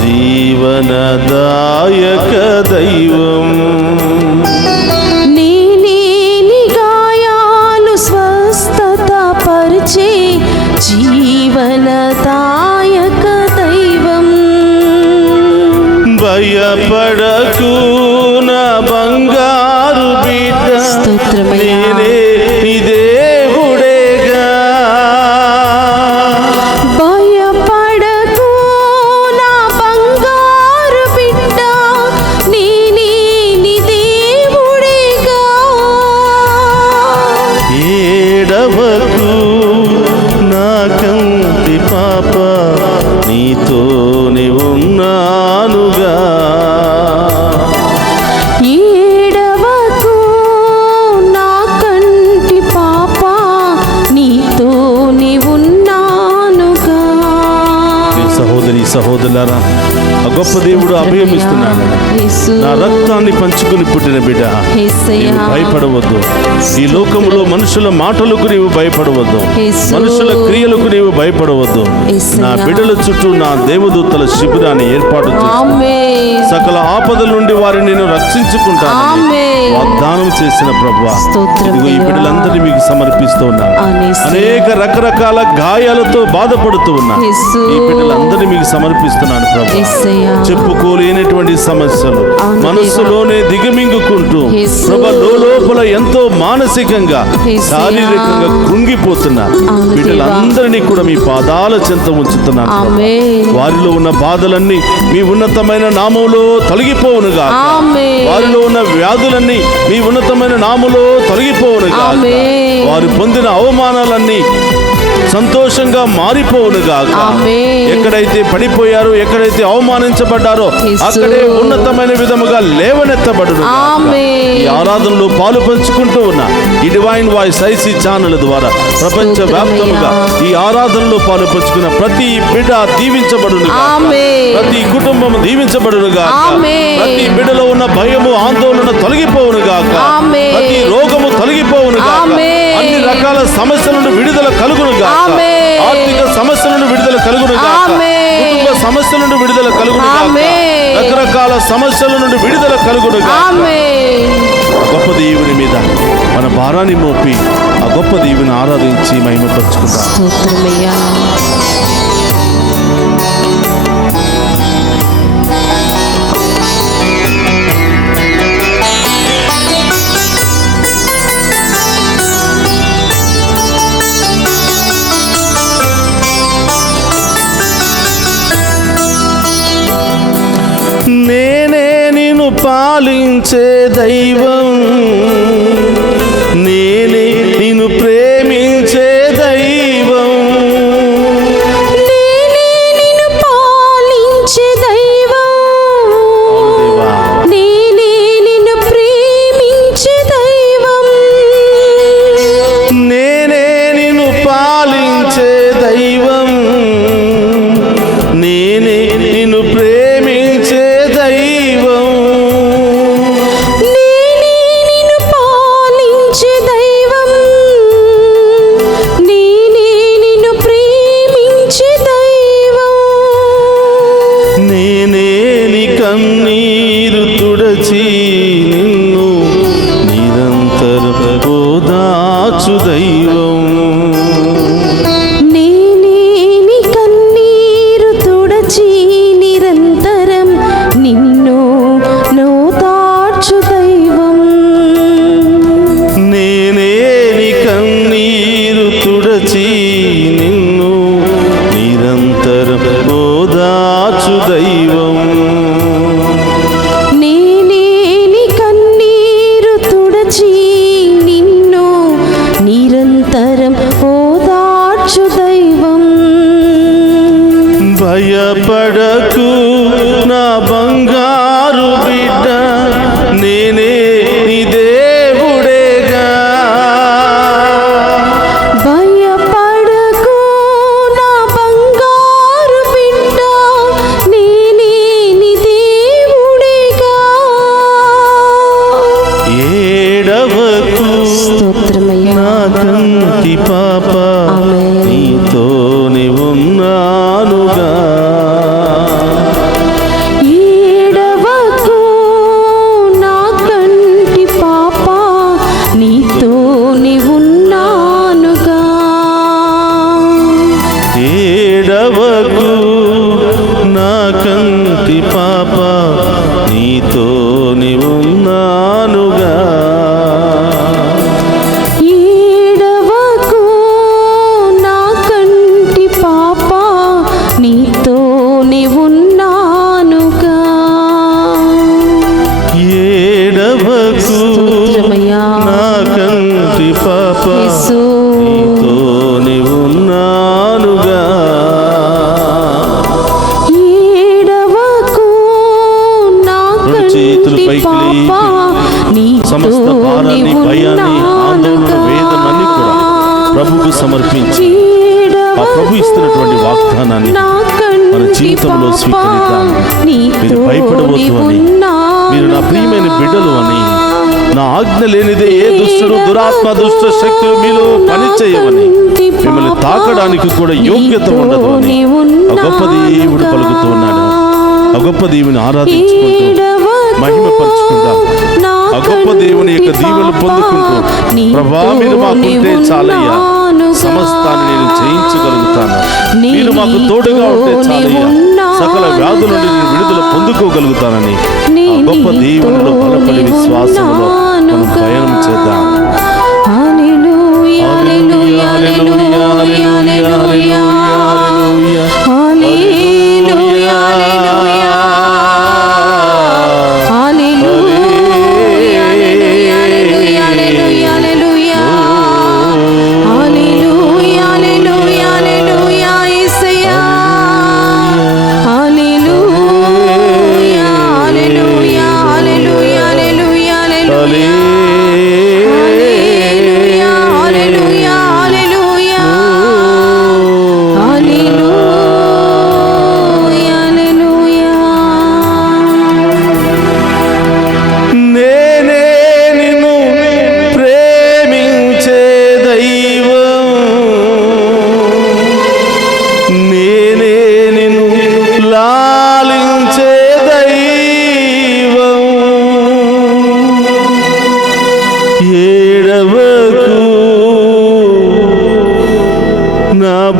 జీవనదాయక దైవం. నేనేని గాయాలు స్వస్థత పరిచే జీవనదాయక దైవం. భయపడకు నా బంగారు బిడ్డ, స్తోత్రమయ్యా. నేనే నీ దేవుడేగా. భయపడకు నా బంగారు బిడ్డ, నేనే నీ దేవుడేగా. ఏడవకు నా కంటి పాప, నీతోనే ఉన్నానుగా. ఏడవకు నా కంటి పాప, నీతోనే ఉన్నానుగా. సహోదరి సహోదరులారా, ఆ గొప్ప దేవుడు అభయం ఇస్తున్నాడు. యేసు, నా రక్తాన్ని పంచుకుని పుట్టిన బిడ్డ, యేసయ్యా. నీవు భయపడవద్దు. ఈ లోకంలో మనుషుల మాటలకు నీవు భయపడవద్దు, యేసు. మనుషుల క్రియలకు నీవు భయపడవద్దు. యేసయ్యా. నా బిడ్డల చుట్టూ నా దేవదూతల శిబిరాన్ని ఏర్పాటు చేసి ఆమేన్. సకల ఆపదల నుండి వారిని నేను రక్షించుకుంటాను ఆమేన్. వాగ్దానం చేసిన ప్రభువా, స్తోత్రం ఇదిగో ఈ దేవా. బిడ్డలందరినీ మీకు సమర్పిస్తూ ఉన్నాను. అనేసి. అనేక రకరకాల గాయాలతో బాధపడుతూ ఉన్నా యేసు. ఈ బిడ్డలందరినీ మీకు సమర్పిస్తున్నాను ప్రభు. యేసయ్యా. చెప్పుకోలేనటువంటి సమస్యలు అవును మనస్సులోనే దిగమింగుకుంటూ యేసు. ప్రభు లోపల ఎంతో మానసికంగా యేసయ్యా. శారీరకంగా కృంగిపోతున్నా అవును బిడ్డలందరినీ కూడా మీ పాదాల చెంత ఉంచుతున్నాను ప్రభు. ఆమేన్. వారిలో ఉన్న బాధలన్నీ మీ ఉన్నతమైన నామంలో తొలగిపోవునుగా. ఆమేన్. వారిలో ఉన్న వ్యాధులన్నీ మీ ఉన్నతమైన నామంలో తొలగిపోవునుగా. ఆమేన్. వారు పొందిన అవమానాలన్నీ సంతోషంగా మారిపోవునుగా. ఆమేన్. ఎక్కడైతే పడిపోయారో, ఎక్కడైతే అవమానించబడ్డారో యేసు. అక్కడే ఉన్నతమైన విధముగా లేవనెత్తబడును. ఆమేన్. ఈ ఆరాధనలో పాలు పంచుకుంటూ ఉన్న ఈ డివైన్ వాయిస్ ఐసీ ఛానల్ ద్వారా ప్రపంచ వ్యాప్తంగా ఈ ఆరాధనలో పాలు పంచుకున్న ప్రతి బిడ్డ దీవించబడును. ఆమేన్. ప్రతి కుటుంబం దీవించబడునుగా. ఆమేన్. ప్రతి బిడ్డలో ఉన్న భయము ఆందోళన తొలగిపోవునుగా. ఆమేన్. ప్రతి రోగము తొలగిపోవునుగా. ఆమేన్. అన్ని రకాల సమస్యల నుండి విడుదల కలుగునుగా. ఆమేన్. ఆర్థిక సమస్యల నుండి విడుదల కలుగునుగా. ఆమేన్. కుటుంబ సమస్యల నుండి విడుదల కలుగునుగా. ఆమేన్. రకరకాల సమస్యల నుండి విడుదల కలుగునుగా. ఆమేన్. గొప్ప దేవుని మీద మన భారాన్ని మోపి ఆ గొప్ప దేవుని ఆరాధించి మహిమపరుచుకుందాం. స్తోత్రమయ్యా. నేనే నిన్ను పాలించే దైవం, నేనే నిన్ను ప్రేమించే దైవం. నేనే నిన్ను పాలించే దైవం, దేవా, నేనే నిన్ను ప్రేమించే దైవం. నేనే నిన్ను పాలించే దైవం, నేనే నిన్ను ప్రేమించే దైవం. నేనే నిన్ను పాలించే దైవం, నేనే నిన్ను ప్రేమించే దైవం. నేనే నీ కన్నీరు తుడచి నిన్ను నిరంతరం ఓదార్చు దైవం. నేనే నీ కన్నీరు తుడచి నిరంతరం నిన్ను నోదార్చు దైవం. నేనే నీ కన్నీరు తుడచి నిన్ను నిరంతరం ఓదార్చు దైవం. నేనే నీ కన్నీరు తుడచి నిన్ను నిరంతరం ఓదార్చు దైవం. భయపడకు నా బంగారు బిడ్డ, నేనే నీ దేవుడేగా. భయపడకు నా బంగారు బిడ్డ, నేనే నీ దేవుడేగా. ఏడవకు స్తోత్రమయ్యా. నా కంటి పాప, ఆమేన్. నీతోనే ఉన్నానుగా. నా కంటి పాప నీతోని ఉన్నానుగా. ఏడవకు నా కంటి పాప నీతోనే ఉన్నానుగా. ఏడవకు స్తోత్రమయ్యా. నా కంటి పాప యేసు. నీతోని ఉన్నానుగా. ఏడవకు నా చేతులు కంటి పైకి పాప సమస్త భారాన్ని, నీతోనే భయాన్ని, ఆందోళన, ఉన్నానుగా. వేదనన్ని కూడా ప్రభువుకు సమర్పించి ఆ ప్రభు ఇస్తున్నటువంటి వాగ్దానాన్ని మన జీవితంలో స్వీకరిద్దాం. మీరు భయపడవద్దు అని, మీరు నా ప్రియమైన బిడ్డలు అని, నా ఆజ్ఞ లేనిదే ఏ దుష్టుడు, దురాత్మ, దుష్ట శక్తులు మీలో పనిచేయవని, మిమ్మల్ని తాకడానికి కూడా యోగ్యత ఉండదు అని ఆ గొప్ప దేవుడు పలుకుతూ ఉన్నాడు. ఆ గొప్ప దేవుని ఆరాధించుకుంటూ మహిమపరుచుకుందాం. ఆ గొప్ప దేవుని యొక్క దీవెనలు పొందుకుంటూ, ప్రభా మీరు మాకుంటే చాలయ్యా, సమస్తాన్ని నేను జయించగలుగుతాను, మీరు మాకు తోడుగా ఉంటే చాలయ్యా, సకల వ్యాధుల నుండి నేను విడుదల పొందుకోగలుగుతానని ఆ గొప్ప దేవునిలో బలపడి విశ్వాసంలో మనం ప్రయాణం చేద్దాం. హల్లెలూయా, హల్లెలూయా, హల్లెలూయా, హల్లెలూయా, హల్లెలూయా, హల్లెలూయా, హల్లెలూయా.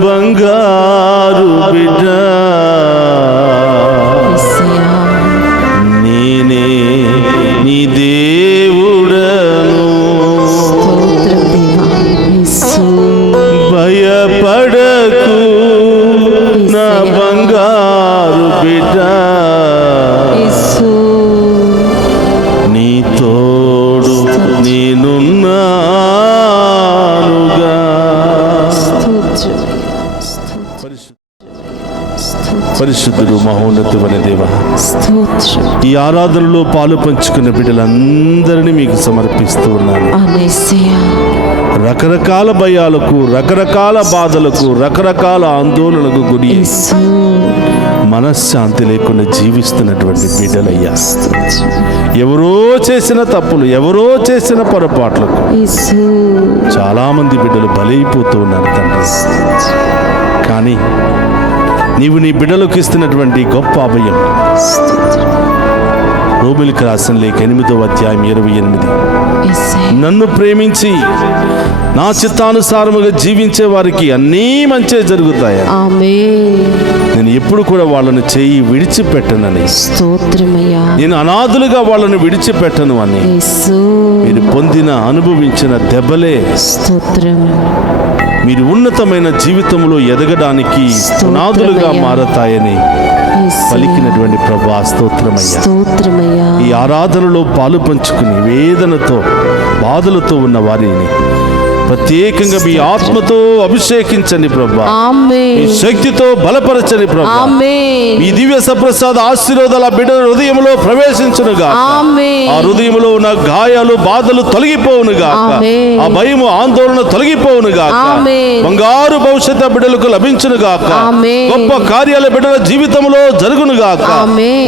బంగారు బిడ్డ నేనే నీ దేవుడను. భయపడకు నా బంగారు బిడ్డ, నీ తోడు నేనున్నానుగా. పరిశుద్ధుడు మహోన్నతమైన దేవ, ఈ ఆరాధనలో పాలు పంచుకున్న బిడ్డలందరినీ మీకు సమర్పిస్తూ ఉన్నాను. రకరకాల భయాలకు, రకరకాల బాధలకు, రకరకాల ఆందోళనకు గురి మనశ్శాంతి లేకుండా జీవిస్తున్నటువంటి బిడ్డలయ్యా, ఎవరో చేసిన తప్పులు, ఎవరో చేసిన పొరపాట్లకు చాలా మంది బిడ్డలు బలైపోతూ ఉన్నారు తండ్రి. కానీ నీవు నీ బిడ్డలకు ఇస్తున్నటువంటి గొప్ప అభయం, రోమిలికి రాసిన లేఖ 8వ అధ్యాయం 28, నన్ను ప్రేమించి నా చిత్తానుసారముగా జీవించే వారికి అన్నీ మంచి జరుగుతాయి. నేను ఎప్పుడు కూడా వాళ్ళను చేయి విడిచిపెట్టనని, నేను అనాథులుగా వాళ్ళను విడిచిపెట్టను అని, మీరు పొందిన అనుభవించిన దెబ్బలే మీరు ఉన్నతమైన జీవితంలో ఎదగడానికి పునాదులుగా మారతాయని పలికినటువంటి ప్రభా స్తోత్రమయ్యా. ఈ ఆరాధనలో పాలు పంచుకుని వేదనతో, బాధలతో ఉన్న వారిని ప్రత్యేకంగా మీ ఆత్మతో అభిషేకించండి ప్రభా, మీ శక్తితో బలపరచండి ప్రభా. మీ దివ్య సప్రసాద ఆశీర్వాదాల బిడ్డ హృదయంలో ప్రవేశించునుగా. ఆ హృదయంలో ఉన్న గాయాలు, బాధలు తొలగిపోవునుగా. ఆ భయము, ఆందోళన తొలగిపోవునుగా. బంగారు భవిష్యత్తు బిడ్డలకు లభించునుగాక. గొప్ప కార్యాల బిడ్డల జీవితంలో జరుగునుగాక.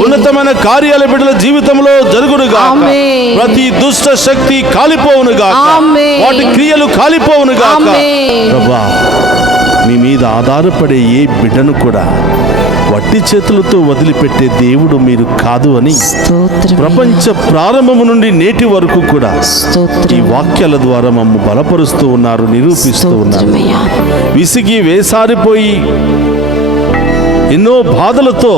ఉన్నతమైన కార్యాల బిడ్డల జీవితంలో జరుగునుగాక. ప్రతి దుష్ట శక్తి కాలిపోవునుగాక. వాటి క్రియలు కాలిపోవునుగాక. ప్రభా, మీ మీద ఆధారపడే ఏ బిడ్డను కూడా వట్టి చేతులతో వదిలిపెట్టే దేవుడు మీరు కాదు అని ప్రపంచ ప్రారంభము నుండి నేటి వరకు కూడా ఈ వాక్యాల ద్వారా మమ్ము బలపరుస్తూ ఉన్నారు, నిరూపిస్తూ ఉన్నారు. విసిగి వేసారిపోయి ఎన్నో బాధలతో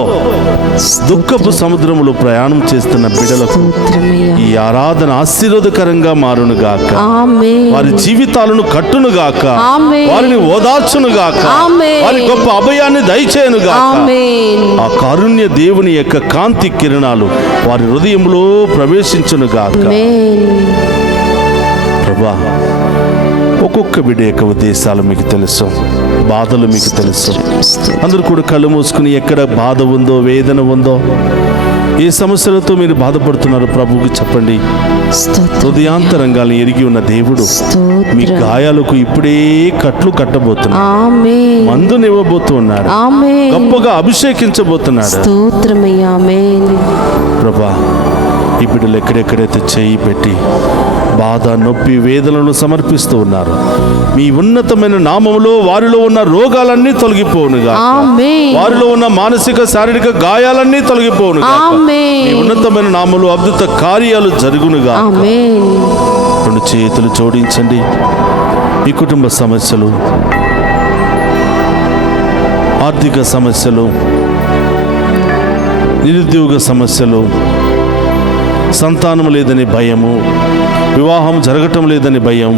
దుఃఖపు సముద్రములో ప్రయాణం చేస్తున్న బిడ్డలకు స్తోత్రమయ్యా. ఈ ఆరాధన ఆశీర్వాదకరంగా మారునుగాక. ఆమేన్. వారి జీవితాలను కట్టునుగాక. ఆమేన్. వారిని ఓదార్చునుగాక. ఆమేన్. వారి గొప్ప అభయాన్ని దయచేయనుగాక. ఆమేన్. ఆ కారుణ్య దేవుని యొక్క కాంతి కిరణాలు వారి హృదయంలో ప్రవేశించునుగాక. ఆమేన్. ప్రభా, ఒక్కొక్క బిడ్డ యొక్క ఉద్దేశాలు మీకు తెలుసు, బాధలు మీకు తెలుసు. అందరూ కూడా కళ్ళు మూసుకుని ఎక్కడ బాధ ఉందో, వేదన ఉందో, ఏ సమస్యలతో మీరు బాధపడుతున్నారో ప్రభువుకి చెప్పండి. స్తోత్రం. హృదయాంతరంగాలను ఎరిగి ఉన్న దేవుడు మీ స్తోత్రం. గాయాలకు ఇప్పుడే కట్లు కట్టబోతున్నాడు, ఆమేన్. మందునివ్వబోతున్నాడు, ఆమేన్. గొప్పగా అభిషేకించబోతున్నాడు. స్తోత్రమయ్యా. ఆమేన్. ప్రభా, ఈ బిడ్డలు ఎక్కడెక్కడైతే చేయి పెట్టి బాధ, నొప్పి, వేదనలను సమర్పిస్తూ ఉన్నారు, మీ ఉన్నతమైన నామములో వారిలో ఉన్న రోగాలన్నీ తొలగిపోవునుగా. ఆమేన్. వారిలో ఉన్న మానసిక, శారీరక గాయాలన్నీ తొలగిపోవునుగా. ఆమేన్. మీ ఉన్నతమైన నామములో అద్భుత కార్యాలు జరుగునుగా. ఆమేన్. రెండు చేతులు జోడించండి. మీ కుటుంబ సమస్యలు, ఆర్థిక సమస్యలు, నిరుద్యోగ సమస్యలు, సంతానం లేదని భయము, వివాహం జరగటం లేదని భయం,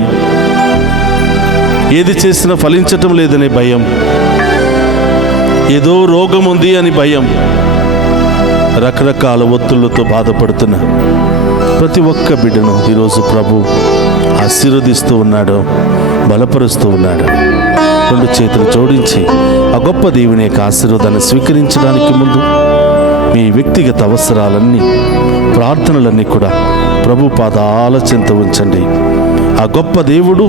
ఏది చేసినా ఫలించటం లేదని భయం, ఏదో రోగం ఉంది అని భయం, రకరకాల ఒత్తులతో బాధపడుతున్న ప్రతి ఒక్క బిడ్డను ఈరోజు ప్రభు ఆశీర్వదిస్తూ ఉన్నాడు, బలపరుస్తూ ఉన్నాడు. రెండు చేతులు జోడించి ఆ గొప్ప దేవుని యొక్క ఆశీర్వాదాన్ని స్వీకరించడానికి ముందు మీ వ్యక్తిగత అవసరాలన్నీ, ప్రార్థనలన్నీ కూడా ప్రభు పాదాల చెంత ఉంచండి. ఆ గొప్ప దేవుడు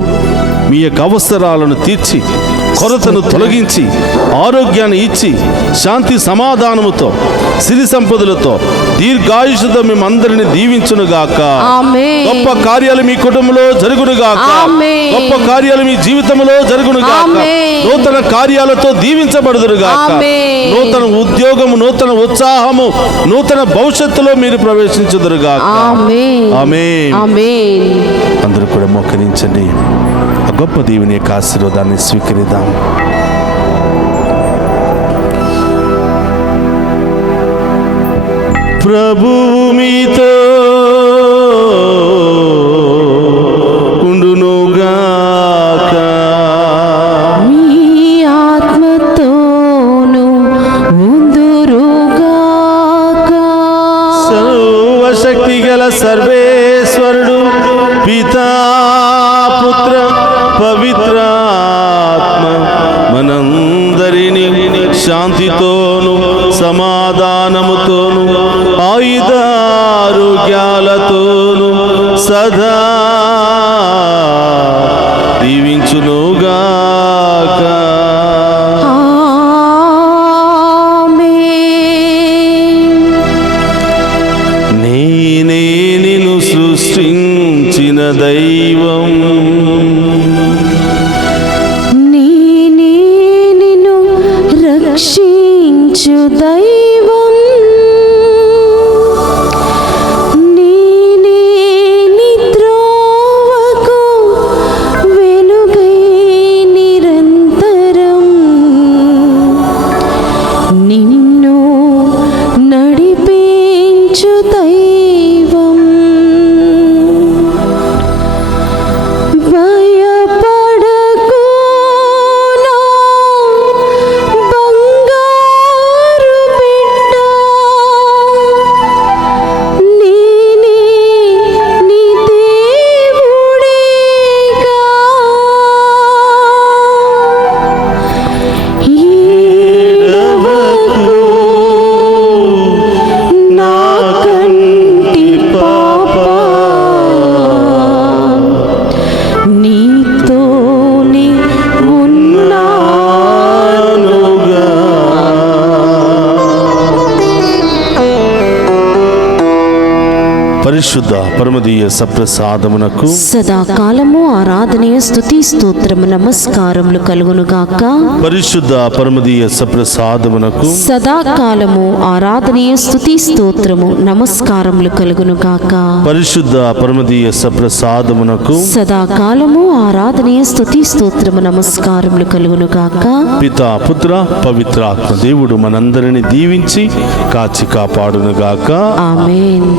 మీ యొక్క అవసరాలను తీర్చి, కొరతను తొలగించి, ఆరోగ్యాన్ని ఇచ్చి, శాంతి సమాధానముతో, సిరి సంపదలతో, దీర్ఘాయుషుతో మేమందరిని దీవించునుగాక. ఆమేన్. గొప్ప కార్యాలు మీ కుటుంబంలో జరుగునుగాక. ఆమేన్. గొప్ప కార్యాలు మీ జీవితంలో జరుగునుగాక. ఆమేన్. నూతన కార్యాలతో దీవించబడుదురుగాక. ఆమేన్. నూతన ఉద్యోగము, నూతన ఉత్సాహము, నూతన భవిష్యత్తులో మీరు ప్రవేశించుదురుగాక. ఆమేన్. ఆమేన్. ఆమేన్. అందరూ కూడా మోకరించండి. ఆ గొప్ప దేవుని యొక్క ఆశీర్వాదాన్ని స్వీకరిద్దాం. ప్రభువు మీతో ఉండునుగాక. మీ ఆత్మతోను ఉందురుగాక. సర్వశక్తి గల సర్వేశ్వరుడు, పితా, పుత్ర, పవిత్రాత్మ మనందరినీ శాంతితోను, సమాధానముతోను, ఆయుధారోగ్యాలతోను సదా దీవించునుగాక. ఆమేన్. నేనే నిన్ను సృష్టించిన దైవం, నేనే నిన్ను రక్షించు దైవం, నేనే నీ త్రోవకు వెలుగై నిరంతరం నిన్ను నడిపించు దైవం. భయపడకు నా బంగారు పరిశుద్ధ పరమదీయ సప్రసాదమునకు సదాకాలము ఆరాధనీయ స్తుతి స్తోత్రము నమస్కారములు కలుగునుగాక. పరిశుద్ధ పరమదీయ సప్రసాదమునకు సదాకాలము ఆరాధనీయ స్తుతి స్తోత్రము నమస్కారములు కలుగునుగాక. పరిశుద్ధ పరమదీయ సప్రసాదమునకు సదాకాలము ఆరాధనీయ స్తుతి స్తోత్రము నమస్కారములు కలుగునుగాక. పితా పుత్ర పవిత్రాత్మ దేవుడు మనందరిని దీవించి కాచి కాపాడునుగాక. ఆమేన్.